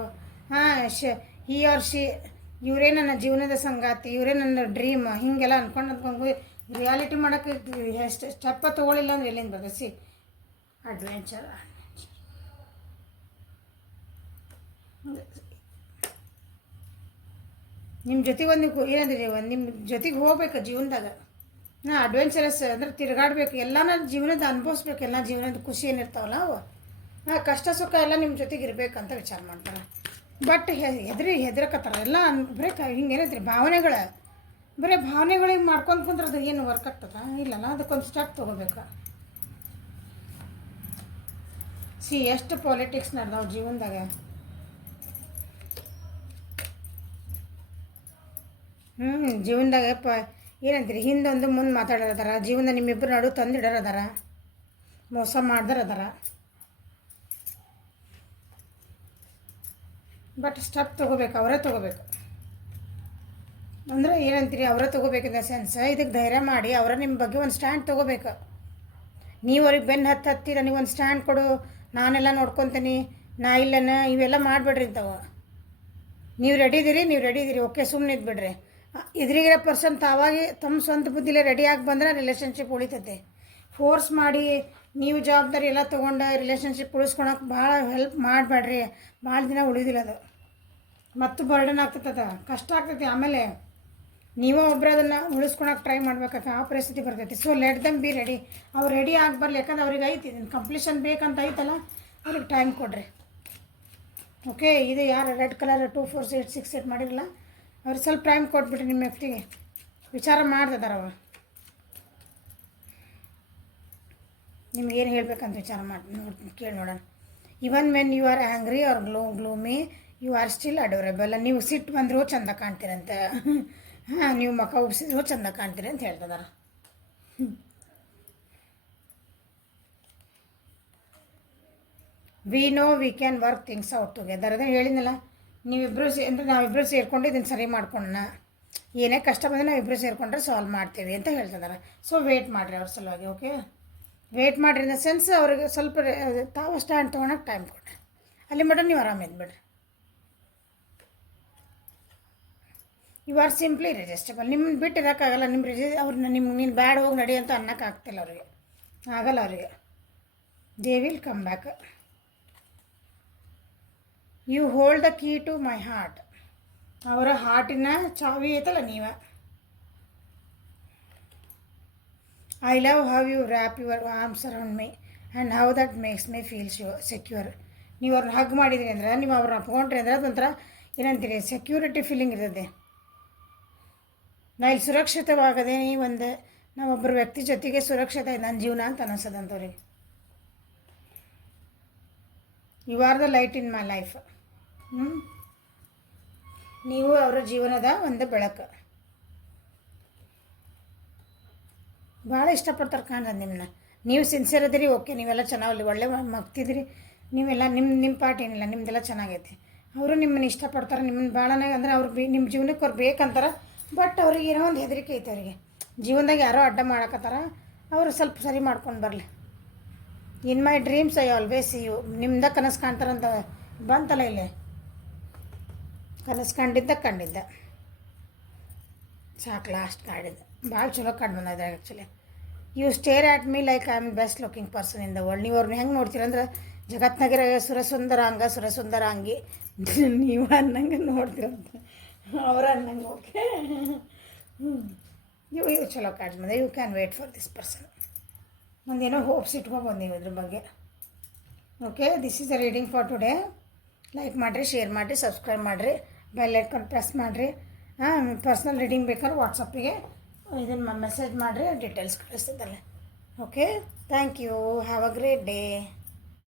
ಹಿ ಆರ್ ಶಿ, ಇವರೇ ನನ್ನ ಜೀವನದ ಸಂಗಾತಿ, ಇವರೇ ನನ್ನ ಡ್ರೀಮ್, ಹೀಗೆಲ್ಲ ಅಂದ್ಕೊಂಡು ರಿಯಾಲಿಟಿ ಮಾಡೋಕ್ಕೆ ಎಷ್ಟು ಸ್ಟೆಪ್ಪ ತೊಗೊಳಿಲ್ಲ ಅಂದ್ರೆ ಎಲ್ಲಿಂದ ಬರ್ತದೆ. ಅಡ್ವೆಂಚರ್ ನಿಮ್ಮ ಜೊತೆಗೆ ಏನಂದ್ರೆ ನಿಮ್ಮ ಜೊತೆಗೆ ಹೋಗ್ಬೇಕು ಜೀವನದಾಗ. ಅಡ್ವೆಂಚರಸ್ ಅಂದ್ರೆ ತಿರುಗಾಡ್ಬೇಕು, ಎಲ್ಲ ನನ್ನ ಜೀವನದ ಅನುಭವಿಸ್ಬೇಕು. ಎಲ್ಲ ಜೀವನದ ಖುಷಿ ಏನಿರ್ತಾವಲ್ಲ ಅವು, ಕಷ್ಟ ಸುಖ ಎಲ್ಲ ನಿಮ್ಮ ಜೊತೆಗೆ ಇರಬೇಕಂತ ವಿಚಾರ ಮಾಡ್ತಾರೆ. ಬಟ್ ಹೆದರಕತ್ತಾರ ಎಲ್ಲ. ಬರೀ ಹಿಂಗೇನೈತ್ರಿ ಬರೀ ಭಾವನೆಗಳಿಗೆ ಮಾಡ್ಕೊಂಡು ಕುಂದ್ರದು ಏನು ವರ್ಕ್ ಆಗ್ತದ? ಇಲ್ಲಲ್ಲ, ಅದಕ್ಕೊಂದು ಸ್ಟೆಪ್ ತೊಗೋಬೇಕು. ಎಷ್ಟು ಪಾಲಿಟಿಕ್ಸ್ ನಡೆದಾವ ಜೀವನದಾಗ. ಜೀವನದಾಗ ಏನಂತೀರಿ, ಹಿಂದೊಂದು ಮುಂದೆ ಮಾತಾಡೋರದಾರ, ಜೀವನ ನಿಮ್ಮಿಬ್ಬರು ನಡು ತಂದಿಡೋರದಾರ, ಮೋಸ ಮಾಡ್ದಾರದಾರ. ಬಟ್ ಸ್ಟೆಪ್ ತೊಗೋಬೇಕು, ಅವರೇ ತೊಗೋಬೇಕು. ಅಂದರೆ ಏನಂತೀರಿ, ಅವರೇ ತೊಗೋಬೇಕಿದ್ದ ಸೆನ್ಸ್. ಇದಕ್ಕೆ ಧೈರ್ಯ ಮಾಡಿ ಅವರ ನಿಮ್ಮ ಬಗ್ಗೆ ಒಂದು ಸ್ಟ್ಯಾಂಡ್ ತೊಗೋಬೇಕು. ನೀವು ಅವ್ರಿಗೆ ಬೆನ್ನು ಹತ್ತಿ ನನಗೆ ಒಂದು ಸ್ಟ್ಯಾಂಡ್ ಕೊಡು, ನಾನೆಲ್ಲ ನೋಡ್ಕೊತೀನಿ, ನಾ ಇಲ್ಲನ, ಇವೆಲ್ಲ ಮಾಡಿಬಿಡ್ರಿ ಇಂಥವು. ನೀವು ರೆಡಿ ಇದ್ದೀರಿ, ಓಕೆ, ಸುಮ್ಮನೆ ಇದ್ಬಿಡ್ರಿ. ಎದುರಿಗಿರೋ ಪರ್ಸನ್ ತಾವಾಗಿ ತಮ್ಮ ಸ್ವಂತ ಬುದ್ಧಿಲೇ ರೆಡಿಯಾಗಿ ಬಂದರೆ ರಿಲೇಷನ್ಶಿಪ್ ಉಳಿತೈತೆ. ಫೋರ್ಸ್ ಮಾಡಿ ನೀವು ಜವಾಬ್ದಾರಿ ಎಲ್ಲ ತೊಗೊಂಡು ರಿಲೇಷನ್ಶಿಪ್ ಉಳಿಸ್ಕೊಳಕ್ಕೆ ಭಾಳ ಹೆಲ್ಪ್ ಮಾಡಬೇಡ್ರಿ. ಭಾಳ ದಿನ ಉಳಿದಿಲ್ಲ ಅದು, ಮತ್ತು ಬರ್ಡನ್ ಆಗ್ತೈತದ, ಕಷ್ಟ ಆಗ್ತೈತಿ. ಆಮೇಲೆ ನೀವೇ ಒಬ್ಬರು ಅದನ್ನು ಉಳಿಸ್ಕೊಳಕ್ಕೆ ಟ್ರೈ ಮಾಡ್ಬೇಕಾಗ್ತದೆ, ಆ ಪರಿಸ್ಥಿತಿ ಬರ್ತೈತಿ. So let them be ready. ಅವ್ರು ರೆಡಿ ಆಗಿ ಬರಲಿ, ಯಾಕಂದ್ರೆ ಅವ್ರಿಗೆ ಐತಿ ಇದನ್ನು ಕಂಪ್ಲೀಷನ್ ಬೇಕಂತ ಐತಲ್ಲ, ಅವ್ರಿಗೆ ಟೈಮ್ ಕೊಡ್ರಿ. ಓಕೆ, ಇದು ಯಾರು ರೆಡ್ ಕಲರ್ 2 4 6 8 ಮಾಡಿರಲ್ಲ, ಅವ್ರಿಗೆ ಸ್ವಲ್ಪ ಟೈಮ್ ಕೊಟ್ಬಿಟ್ರಿ. ನಿಮ್ಮ ವ್ಯಕ್ತಿಗೆ ವಿಚಾರ ಮಾಡ್ತಿದ್ದಾರೆ ಅವರು, ನಿಮಗೇನು ಹೇಳ್ಬೇಕಂತ ವಿಚಾರ ಮಾಡಿ ಕೇಳಿ ನೋಡೋಣ. Even when you are angry or gloomy you are still adorable. ನೀವು ಸಿಟ್ಟು ಬಂದರೂ ಚಂದ ಕಾಣ್ತೀರಂತ. ನೀವು ಮುಖ ಉಬ್ಸಿದ್ರು ಚಂದ ಕಾಣ್ತೀರಿ ಅಂತ ಹೇಳ್ತಿದಾರೆ. We know we can work things out together. ಅದೇ ಹೇಳಿದ್ನಲ್ಲ, ನಾವಿಬ್ಬರು ಸೇರ್ಕೊಂಡು ಇದನ್ನು ಸರಿ ಮಾಡ್ಕೊಳ್ಳೋಣ. ಏನೇ ಕಷ್ಟ ಬಂದರೆ ನಾವಿಬ್ಬರು ಸೇರಿಕೊಂಡ್ರೆ ಸಾಲ್ವ್ ಮಾಡ್ತೀವಿ ಅಂತ ಹೇಳ್ತಿದ್ದಾರೆ. ಸೊ ವೇಟ್ ಮಾಡಿರಿ ಅವ್ರ ಸಲುವಾಗಿ. ಓಕೆ, ವೇಟ್ ಮಾಡಿರಿ ಇನ್ ದ ಸೆನ್ಸ್ ಅವ್ರಿಗೆ ಸ್ವಲ್ಪ ತಾವು ಸ್ಟ್ಯಾಂಡ್ ತೊಗೊಳಕ್ಕೆ ಟೈಮ್ ಕೊಡ್ರಿ. ಅಲ್ಲಿ ಮಟ್ಟ ನೀವು ಆರಾಮ ಇದ್ಬಿಡ್ರಿ. You are simply irresistible. ನಿಮ್ಮನ್ನು ಬಿಟ್ಟು ಇರೋಕ್ಕಾಗಲ್ಲ. ಅವ್ರನ್ನ ನೀನು ಬ್ಯಾಡ್ ಹೋಗಿ ನಡಿ ಅಂತ ಅನ್ನೋಕ್ಕಾಗ್ತಿಲ್ಲ ಅವ್ರಿಗೆ, ಆಗಲ್ಲ ಅವರಿಗೆ. They will come back. You hold the key to my heart. ಅವರ ಹಾರ್ಟಿನ ಚಾವಿ ಐತಲ್ಲ ನೀವ. I love how you wrap your arms around me and how that makes me feel secure. ನೀವು ಅವ್ರನ್ನ ಹಗ್ ಮಾಡಿದ್ರಿ ಅಂದ್ರೆ, ನೀವು ಅವ್ರನ್ನ ಅಪ್ಕೊಂಡ್ರಿ ಅಂದ್ರೆ ಅದೊಂಥರ ಏನಂತೀರಿ, ಸೆಕ್ಯೂರಿಟಿ ಫೀಲಿಂಗ್ ಇರ್ತದೆ. ನಾ ಇಲ್ಲಿ ಸುರಕ್ಷಿತವಾಗದೆ ನಾವೊಬ್ಬರ ವ್ಯಕ್ತಿ ಜೊತೆಗೆ ಸುರಕ್ಷತೆ ನನ್ನ ಜೀವನ ಅಂತ ಅನ್ನಿಸೋದಂಥವ್ರಿಗೆ. You are the light in my life. ನೀವು ಅವರ ಜೀವನದ ಒಂದು ಬೆಳಕು. ಭಾಳ ಇಷ್ಟಪಡ್ತಾರೆ ಕಾಣ್ತದೆ ನಿಮ್ಮನ್ನ. ನೀವು ಸಿನ್ಸಿಯರ್ ಅದೀರಿ, ಓಕೆ, ನೀವೆಲ್ಲ ಚೆನ್ನಾಗಲ್ಲಿ ಒಳ್ಳೆ ಮಗ್ತಿದ್ದೀರಿ, ನೀವೆಲ್ಲ ನಿಮ್ಮ ಪಾರ್ಟ್ ಏನಿಲ್ಲ, ನಿಮ್ಮದೆಲ್ಲ ಚೆನ್ನಾಗೈತೆ. ಅವರು ನಿಮ್ಮನ್ನು ಇಷ್ಟಪಡ್ತಾರೆ, ನಿಮ್ಮನ್ನು ಭಾಳನೇ ಅಂದರೆ ಅವ್ರು ನಿಮ್ಮ ಜೀವನಕ್ಕೆ ಅವ್ರು ಬೇಕಂತಾರೆ. ಬಟ್ ಅವ್ರಿಗೆ ಏನೋ ಒಂದು ಹೆದರಿಕೆ ಐತೆ. ಅವರಿಗೆ ಜೀವನದಾಗ ಯಾರೋ ಅಡ್ಡ ಮಾಡಕತ್ತಾರ, ಅವರು ಸ್ವಲ್ಪ ಸರಿ ಮಾಡ್ಕೊಂಡು ಬರಲಿ. In my dreams I always see you. ನಿಮ್ದ ಕನಸು ಕಾಣ್ತಾರಂತ ಬಂತಲ್ಲ ಇಲ್ಲಿ, ಕನಸು ಕಂಡಿದ್ದ ಸಾಕು. ಲಾಸ್ಟ್ ಕಾಡಿದ್ದು ಭಾಳ ಚಲೋ ಕಾಡು ಬಂದಿದೆ actually. You stare at me like I am best looking person in the world. ನೀವು ಅವ್ರನ್ನ ಹೆಂಗೆ ನೋಡ್ತೀರಂದ್ರೆ ಜಗತ್ನಾಗಿರೋ ಸುರಸುಂದರಾಂಗಿ ನೀವು ಅನ್ನಂಗೆ ನೋಡ್ತೀರಂತ, ಅವ್ರ ಅನ್ನಂಗೆ. ಓಕೆ, ಇವು ಚಲೋ ಕಾರ್ಡ್ಸ್ ಬಂದೆ. You can wait for this person. ಒಂದೇನೋ ಹೋಪ್ಸ್ ಇಟ್ಕೊಂಡು ಬಂದೀವಿ ಇದ್ರ ಬಗ್ಗೆ. Okay, this is a reading for today. Like ಮಾಡಿರಿ, ಶೇರ್ ಮಾಡಿರಿ, ಸಬ್ಸ್ಕ್ರೈಬ್ ಮಾಡಿರಿ, ಬೆಲ್ ಐಕಾನ್ ಪ್ರೆಸ್ ಮಾಡಿರಿ. ಪರ್ಸ್ನಲ್ ರೀಡಿಂಗ್ ಬೇಕಾದ್ರೆ ವಾಟ್ಸಪ್ಪಿಗೆ ಇದನ್ನು ಮೆಸೇಜ್ ಮಾಡಿರಿ, ಡೀಟೇಲ್ಸ್ ಕಳಿಸ್ತಿದ್ದಲ್ಲ. Okay, thank you. Have a great day.